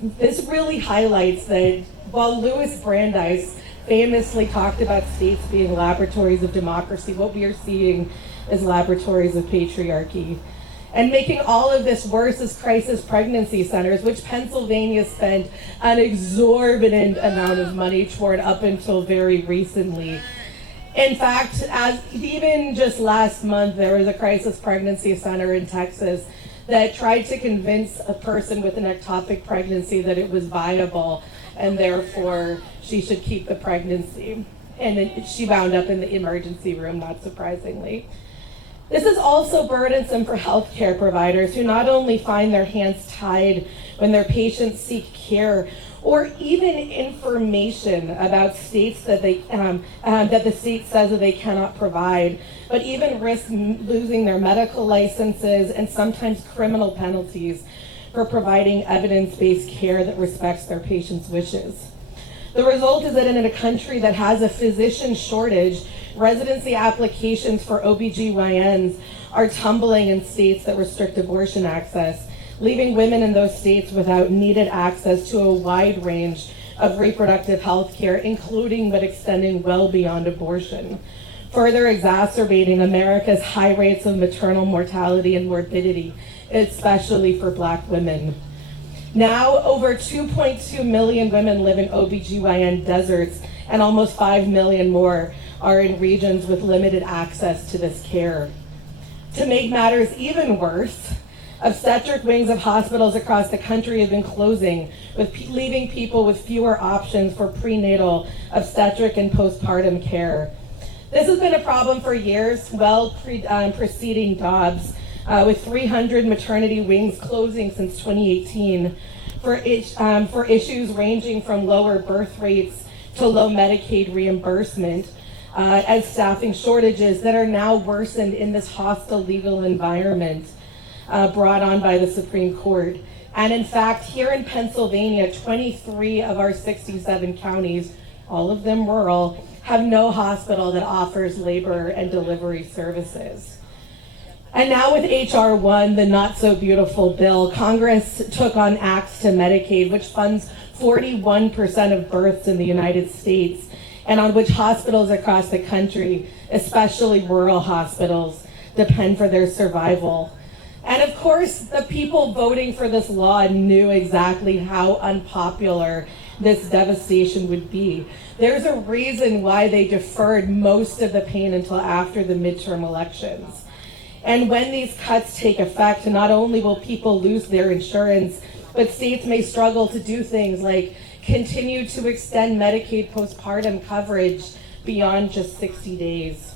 This really highlights that while Louis Brandeis famously talked about states being laboratories of democracy, what we are seeing is laboratories of patriarchy. And making all of this worse is crisis pregnancy centers, which Pennsylvania spent an exorbitant amount of money toward up until very recently. In fact, as even just last month, there was a crisis pregnancy center in Texas that tried to convince a person with an ectopic pregnancy that it was viable and therefore she should keep the pregnancy. And then she wound up in the emergency room, not surprisingly. This is also burdensome for healthcare providers who not only find their hands tied when their patients seek care or even information about states that that the state says that they cannot provide, but even risk losing their medical licenses and sometimes criminal penalties for providing evidence-based care that respects their patients' wishes. The result is that in a country that has a physician shortage, residency applications for OBGYNs are tumbling in states that restrict abortion access, leaving women in those states without needed access to a wide range of reproductive health care, including but extending well beyond abortion, further exacerbating America's high rates of maternal mortality and morbidity, especially for Black women. Now, over 2.2 million women live in OBGYN deserts, and almost 5 million more are in regions with limited access to this care. To make matters even worse, obstetric wings of hospitals across the country have been closing, leaving people with fewer options for prenatal, obstetric, and postpartum care. This has been a problem for years, preceding Dobbs, with 300 maternity wings closing since 2018 for issues ranging from lower birth rates to low Medicaid reimbursement, as staffing shortages that are now worsened in this hostile legal environment brought on by the Supreme Court. And in fact, here in Pennsylvania, 23 of our 67 counties, all of them rural, have no hospital that offers labor and delivery services. And now with H.R. 1, the not so beautiful bill, Congress took on acts to Medicaid, which funds 41% of births in the United States, and on which hospitals across the country, especially rural hospitals, depend for their survival. And of course, the people voting for this law knew exactly how unpopular this devastation would be. There's a reason why they deferred most of the pain until after the midterm elections. And when these cuts take effect, not only will people lose their insurance, but states may struggle to do things like continue to extend Medicaid postpartum coverage beyond just 60 days.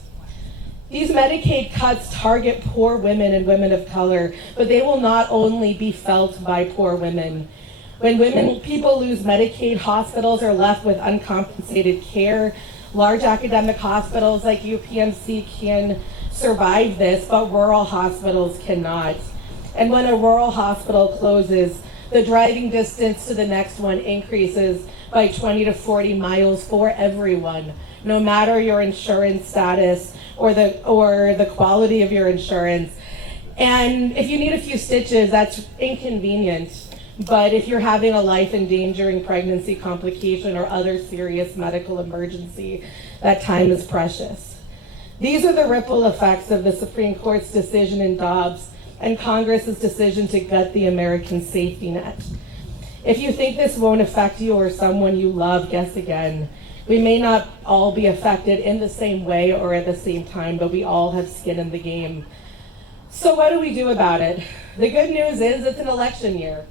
These Medicaid cuts target poor women and women of color, but they will not only be felt by poor women. When people lose Medicaid, hospitals are left with uncompensated care. Large academic hospitals like UPMC can survive this, but rural hospitals cannot. And when a rural hospital closes, the driving distance to the next one increases by 20 to 40 miles for everyone, no matter your insurance status or the quality of your insurance. And if you need a few stitches, that's inconvenient. But if you're having a life-endangering pregnancy complication or other serious medical emergency, that time is precious. These are the ripple effects of the Supreme Court's decision in Dobbs and Congress's decision to gut the American safety net. If you think this won't affect you or someone you love, guess again. We may not all be affected in the same way or at the same time, but we all have skin in the game. So what do we do about it? The good news is it's an election year.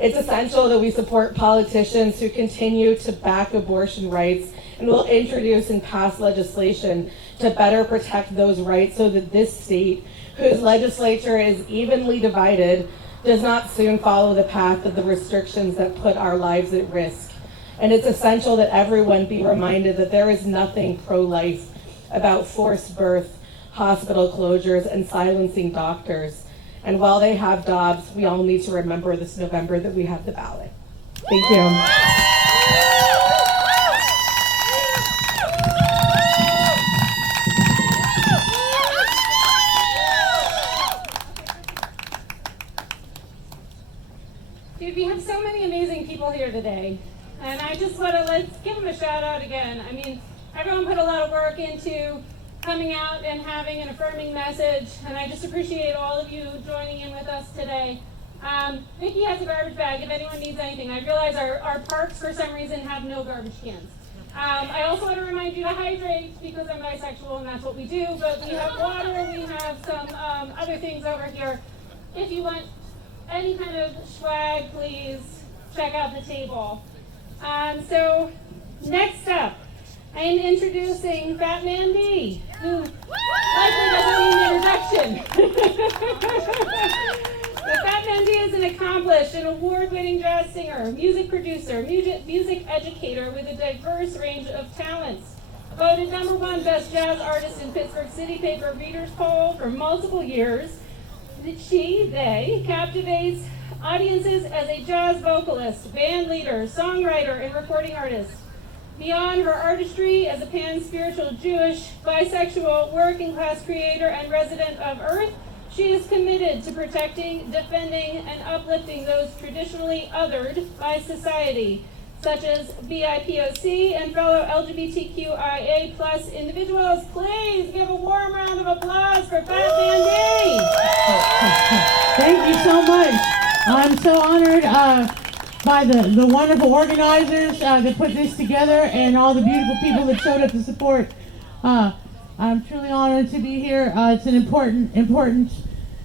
It's essential that we support politicians who continue to back abortion rights and will introduce and pass legislation to better protect those rights so that this state, whose legislature is evenly divided, does not soon follow the path of the restrictions that put our lives at risk. And it's essential that everyone be reminded that there is nothing pro-life about forced birth, hospital closures, and silencing doctors. And while they have Dobbs, we all need to remember this November that we have the ballot. Thank you. Dude, we have so many amazing people here today. And I just want to, let's give them a shout out again. I mean, everyone put a lot of work into coming out and having an affirming message, and I just appreciate all of you joining in with us today. Vicki has a garbage bag if anyone needs anything. I realize our parks, for some reason, have no garbage cans. I also want to remind you to hydrate because I'm bisexual and that's what we do, but we have water, we have some other things over here. If you want any kind of swag, please check out the table. So next up, I am introducing Fat Man D, who likely doesn't need an introduction. But Fat Man D is an accomplished and award-winning jazz singer, music producer, music educator with a diverse range of talents. Voted #1 Best Jazz Artist in Pittsburgh City Paper Readers Poll for multiple years. They captivates audiences as a jazz vocalist, band leader, songwriter, and recording artist. Beyond her artistry as a pan-spiritual Jewish, bisexual, working-class creator, and resident of Earth, she is committed to protecting, defending, and uplifting those traditionally othered by society, such as BIPOC and fellow LGBTQIA+ individuals. Please give a warm round of applause for Fat Man D. Thank you so much. I'm so honored by the wonderful organizers that put this together and all the beautiful people that showed up to support. I'm truly honored to be here. It's an important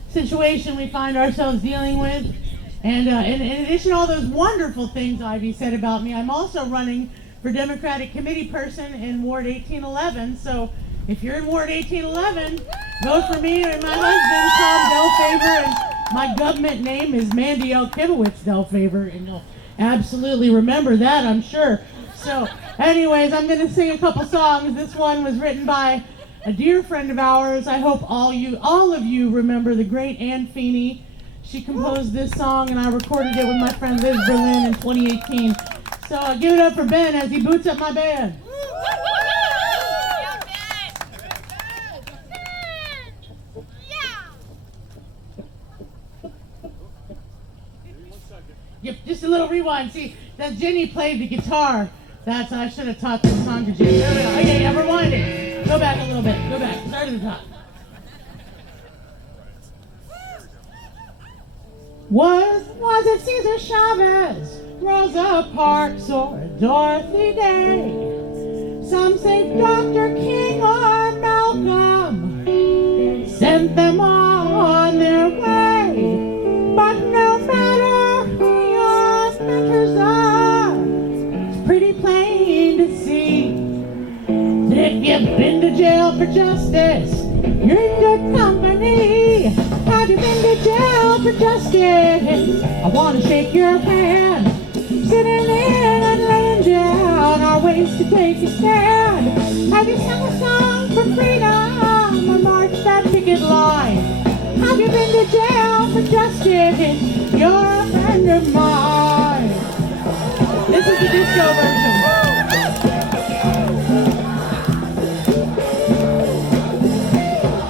situation we find ourselves dealing with. And in addition to all those wonderful things Ivy said about me, I'm also running for Democratic committee person in Ward 1811. So if you're in Ward 1811, vote for me and my husband, Tom Delfavor, and my government name is Mandy Elkivowitz Delfavor, and you'll absolutely remember that, I'm sure. So, anyways, I'm going to sing a couple songs. This one was written by a dear friend of ours. I hope all of you remember the great Ann Feeney. She composed this song, and I recorded it with my friend Liz Berlin in 2018. So give it up for Ben as he boots up my band. Yep, just a little rewind. See, that Jenny played the guitar. I should have taught this song to Jenny. There we go. Okay, yeah, rewind it. Go back a little bit. Go back. Start at the top. Was it Cesar Chavez, Rosa Parks, or Dorothy Day? Some say Dr. King or Malcolm sent them on their way. But no matter who your mentors are, it's pretty plain to see that if you've been to jail for justice, you're in good company. Have you been to jail for justice? I want to shake your hand. Sitting in and laying down are ways to take a stand. Have you sung a song for freedom or marched that picket line? Have you been to jail for justice? You're a friend of mine. This is the disco version.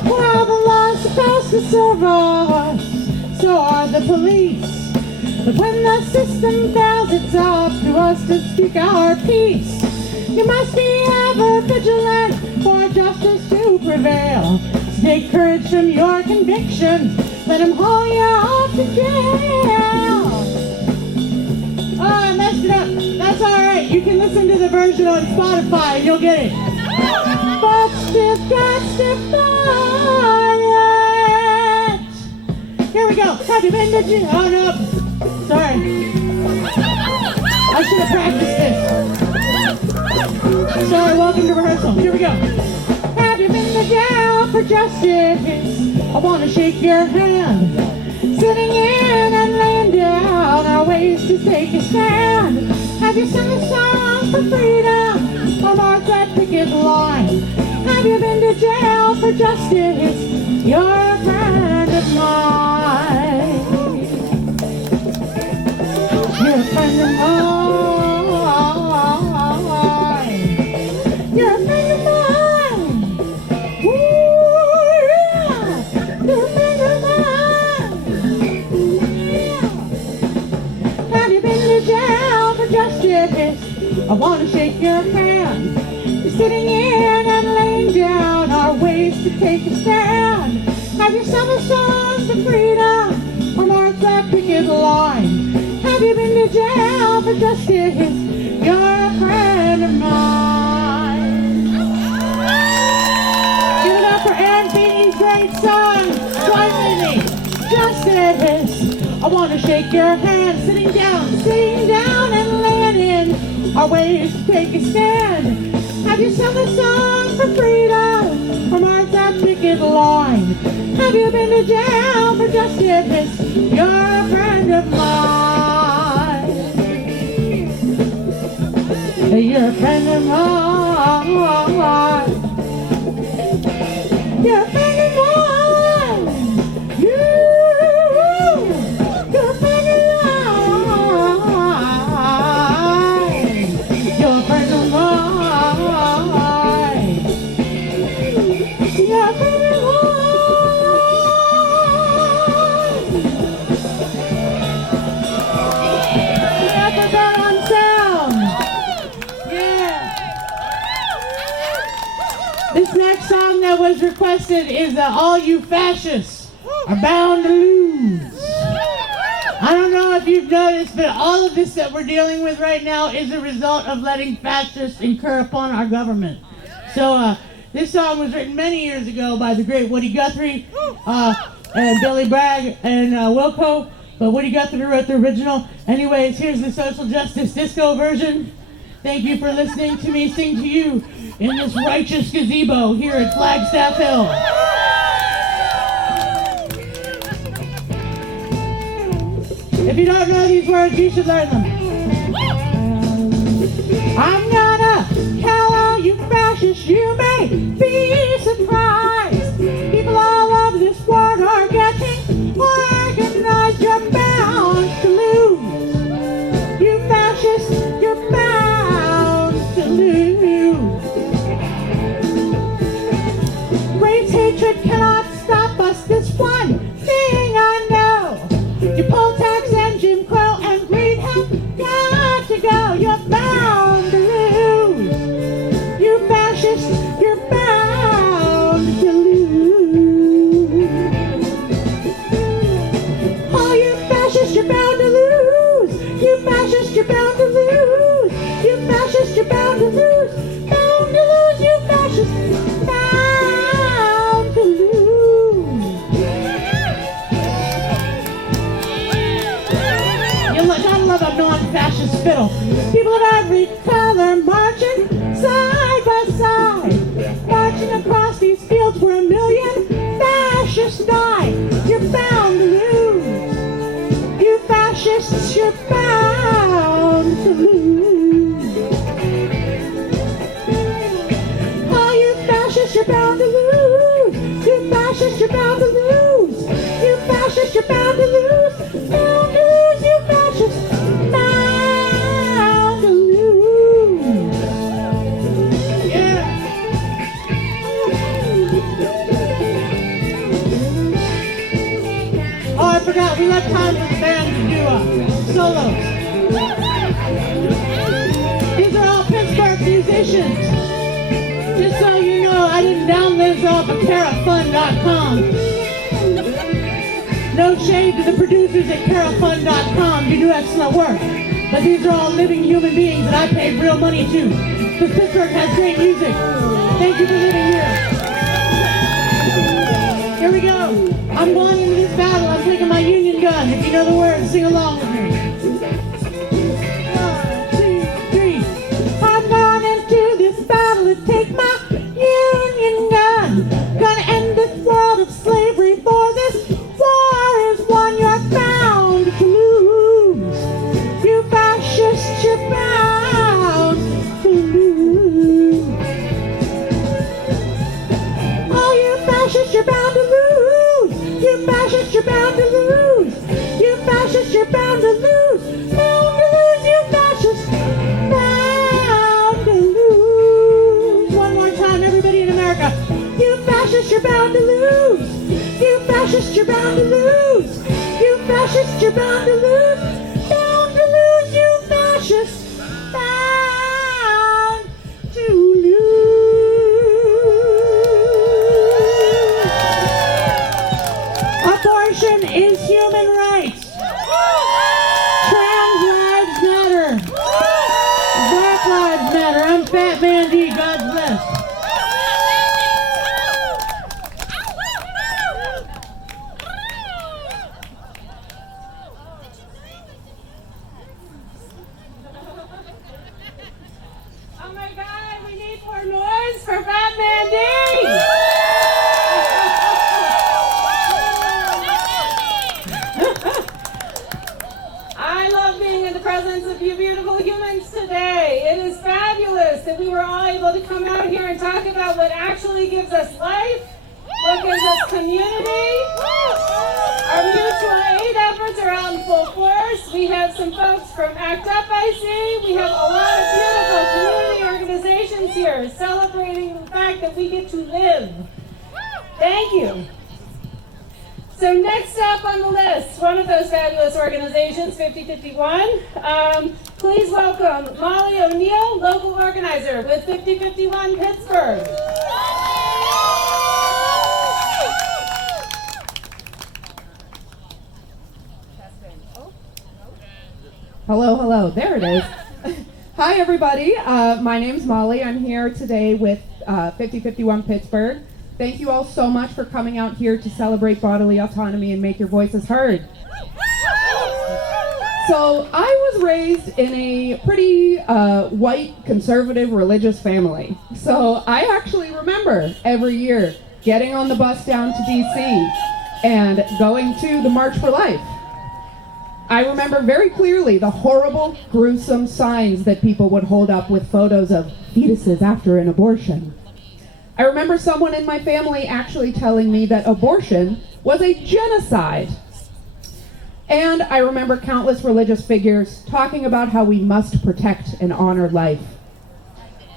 Well, the law's supposed to serve us, so are the police. But when the system fails, it's up to us to speak our piece. You must be ever vigilant for justice to prevail. So take courage from your convictions. Let them haul you off to jail. Oh, I messed it up. That's all right. You can listen to the version on Spotify and you'll get it. But stiff got stiff it. Here we go. Have you been to jail? Oh, no. Sorry. I should have practiced this. Sorry, welcome to rehearsal. Here we go. Have you been to jail for justice? I want to shake your hand. Sitting in and laying down are ways to take a stand. Have you sung a song for freedom or marched that picket line? Have you been to jail for justice? You're a friend of mine. You're a friend of mine. You're a friend of mine. Ooh, yeah. You're a friend of mine. Yeah. Have you been to jail for justice? I want to shake your hand. You're sitting in and laying down are ways to take a stand. Have you sung a song for freedom or marched that picket line? Have you been to jail for justice? You're a friend of mine. Give it up for Ann Feeney's great song. Join with me. Justice. I want to shake your hand. Sitting down and laying in are ways to take a stand. Have you sung a song for freedom or marched that picket line? Have you been to jail for justice? You're a friend of mine. You're a friend of mine. You're a friend of mine. You're a friend of mine. You're a friend of mine. You're a friend of mine. This next song that was requested is All You Fascists Are Bound to Lose. I don't know if you've noticed, but all of this that we're dealing with right now is a result of letting fascists incur upon our government. So this song was written many years ago by the great Woody Guthrie and Billy Bragg and Wilco, but Woody Guthrie wrote the original. Anyways, here's the social justice disco version. Thank you for listening to me sing to you in this righteous gazebo here at Flagstaff Hill. If you don't know these words, you should learn them. I'm gonna tell all you fascists, you may be surprised. People all over this world are getting organized. You're bound to lose. You fascists, you're bound to lose. Race hatred cannot stop us. This one thing I know. Your poll tax and Jim Crow and greed have got to go. You're bound to lose. You fascists, you're bound to lose. Oh, you fascists, you're bound to lose. You fascists, you're bound to lose. You fascists, you're bound to lose. Bound to lose, you fascists, bound to lose. Gotta love a non-fascist spittle. People of every color marching side by side, marching across these fields where 1 million fascists died. You're bound to lose. You fascists, you're bound to lose. Oh, you fascists, you're bound to lose. You fascists, you're bound to lose. You fascists, you're bound to lose. Bound to lose, you fascists. Bound to lose. Yeah. Oh, I forgot. We left time for the band to do solos. These are all Pittsburgh musicians. Just so you know, I didn't download this off of carafun.com. No shade to the producers at carafun.com. You do excellent work. But these are all living human beings that I paid real money to. Because Pittsburgh has great music. Thank you for living here. Here we go. I'm going into this battle. I'm taking my Union gun. If you know the words, sing along with me. 1, 2, 3. I'm going into this battle to take my Union gun. Gonna end this world of slavery, for this war is one you're bound to lose. You fascists, you're bound to lose. Oh, you fascists, you're bound to lose. You fascists, you're bound to lose. You fascists, you're bound to lose. Bound to lose, you fascists. Bound to lose. One more time, everybody in America. You fascists, you're bound to lose. You fascists, you're bound to lose. You fascists, you're bound to lose. Bound to lose, you fascists. Bound to lose. Abortion is human rights. Trans lives matter. Black lives matter. I'm Fat Man D. God bless. Oh my God, we need more noise for Fat Man D! I love being in the presence of you beautiful humans today. It is fabulous that we were all able to come out here and talk about what actually gives us life, what gives us community. Our mutual aid efforts are out in full force. We have some folks from ACT UP, I see. We have a lot of beautiful community organizations here celebrating the fact that we get to live. Thank you. So next up on the list, one of those fabulous organizations, 5051. Please welcome Molly O'Neill, local organizer with 5051 Pittsburgh. Hello, there it is. Hi everybody, my name's Molly. I'm here today with 5051 Pittsburgh. Thank you all so much for coming out here to celebrate bodily autonomy and make your voices heard. So I was raised in a pretty white, conservative, religious family. So I actually remember every year getting on the bus down to DC and going to the March for Life. I remember very clearly the horrible, gruesome signs that people would hold up with photos of fetuses after an abortion. I remember someone in my family actually telling me that abortion was a genocide. And I remember countless religious figures talking about how we must protect and honor life.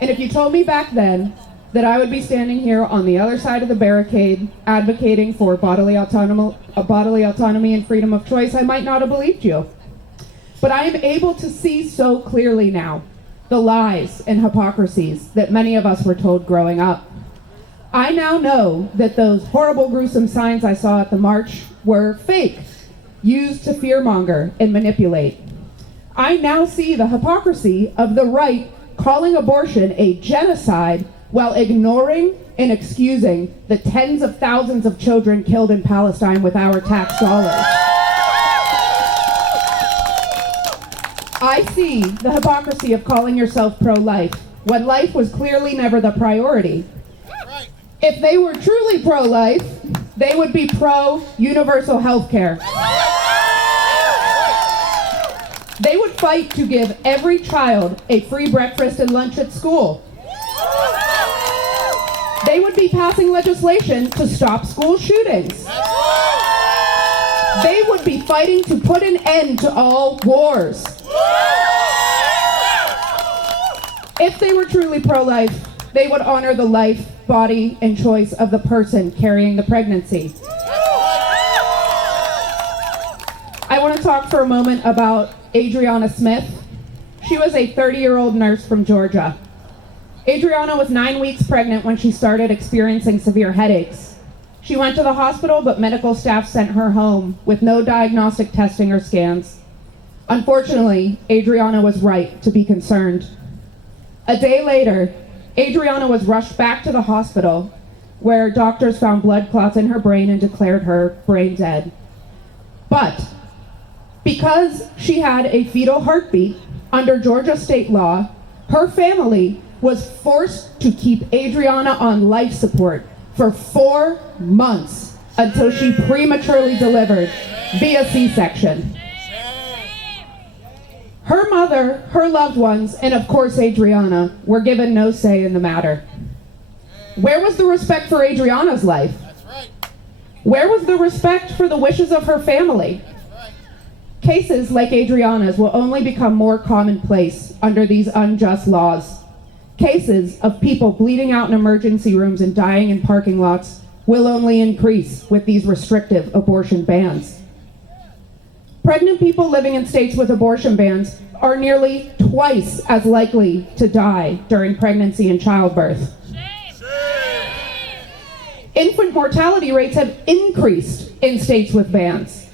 And if you told me back then that I would be standing here on the other side of the barricade advocating for bodily autonomy and freedom of choice, I might not have believed you. But I am able to see so clearly now the lies and hypocrisies that many of us were told growing up. I now know that those horrible, gruesome signs I saw at the march were fake, used to fearmonger and manipulate. I now see the hypocrisy of the right calling abortion a genocide while ignoring and excusing the tens of thousands of children killed in Palestine with our tax dollars. I see the hypocrisy of calling yourself pro-life when life was clearly never the priority. If they were truly pro-life, they would be pro-universal health care. They would fight to give every child a free breakfast and lunch at school. They would be passing legislation to stop school shootings. They would be fighting to put an end to all wars. If they were truly pro-life, they would honor the life, body, and choice of the person carrying the pregnancy. I want to talk for a moment about Adriana Smith. She was a 30-year-old nurse from Georgia. Adriana was 9 weeks pregnant when she started experiencing severe headaches. She went to the hospital, but medical staff sent her home with no diagnostic testing or scans. Unfortunately, Adriana was right to be concerned. A day later, Adriana was rushed back to the hospital, where doctors found blood clots in her brain and declared her brain dead. But because she had a fetal heartbeat under Georgia state law, her family was forced to keep Adriana on life support for 4 months until she prematurely delivered via C-section. Her mother, her loved ones, and of course Adriana, were given no say in the matter. Where was the respect for Adriana's life? Where was the respect for the wishes of her family? Cases like Adriana's will only become more commonplace under these unjust laws. Cases of people bleeding out in emergency rooms and dying in parking lots will only increase with these restrictive abortion bans. Pregnant people living in states with abortion bans are nearly twice as likely to die during pregnancy and childbirth. Infant mortality rates have increased in states with bans.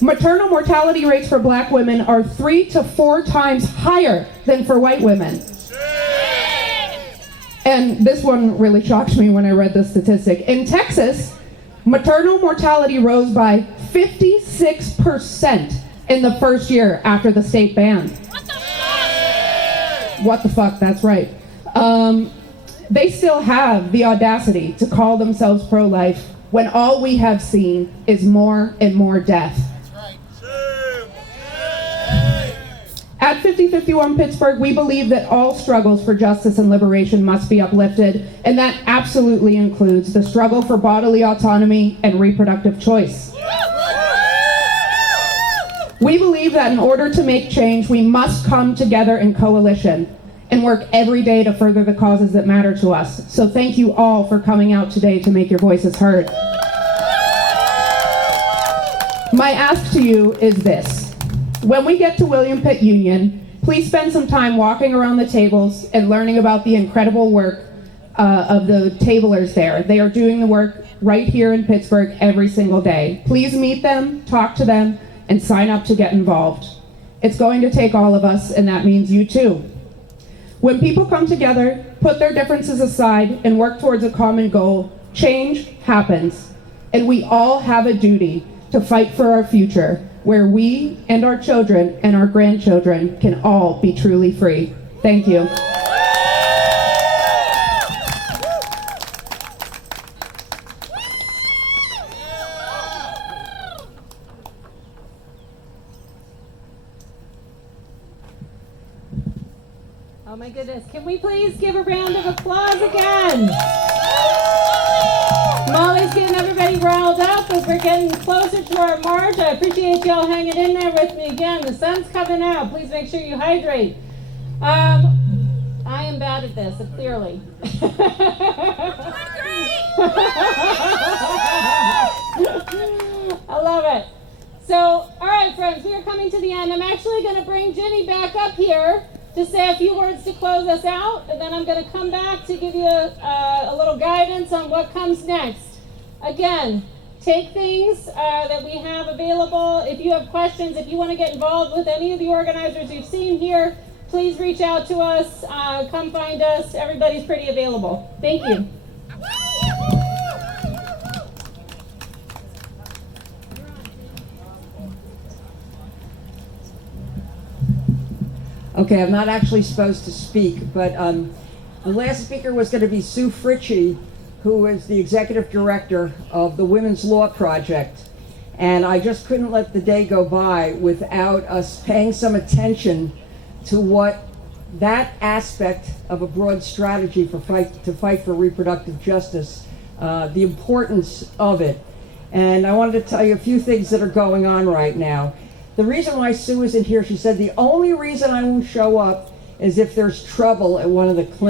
Maternal mortality rates for Black women are 3 to 4 times higher than for white women. And this one really shocked me when I read this statistic. In Texas, maternal mortality rose by 56% in the first year after the state ban. What the fuck, that's right. They still have the audacity to call themselves pro-life when all we have seen is more and more death. At 5051 Pittsburgh, we believe that all struggles for justice and liberation must be uplifted, and that absolutely includes the struggle for bodily autonomy and reproductive choice. We believe that in order to make change, we must come together in coalition and work every day to further the causes that matter to us. So thank you all for coming out today to make your voices heard. My ask to you is this. When we get to William Pitt Union, please spend some time walking around the tables and learning about the incredible work of the tablers there. They are doing the work right here in Pittsburgh every single day. Please meet them, talk to them, and sign up to get involved. It's going to take all of us, and that means you too. When people come together, put their differences aside, and work towards a common goal, change happens. And we all have a duty to fight for our future, where we and our children and our grandchildren can all be truly free. Thank you. Oh my goodness, can we please give a round of applause again? Molly's getting everybody riled up as we're getting closer to our march. I appreciate y'all hanging in there with me again. The sun's coming out. Please make sure you hydrate. I am bad at this, clearly. I love it. So, all right, friends, we are coming to the end. I'm actually going to bring Ginny back up here to say a few words to close us out, and then I'm going to come back to give you a little guidance on what comes next. Again, take things that we have available. If you have questions, if you want to get involved with any of the organizers you've seen here, please reach out to us. Come find us. Everybody's pretty available. Thank you. Okay, I'm not actually supposed to speak, but the last speaker was going to be Sue Fritchie, who is the executive director of the Women's Law Project. And I just couldn't let the day go by without us paying some attention to what that aspect of a broad strategy to fight for reproductive justice, the importance of it. And I wanted to tell you a few things that are going on right now. The reason why Sue isn't here, she said, the only reason I won't show up is if there's trouble at one of the clinics.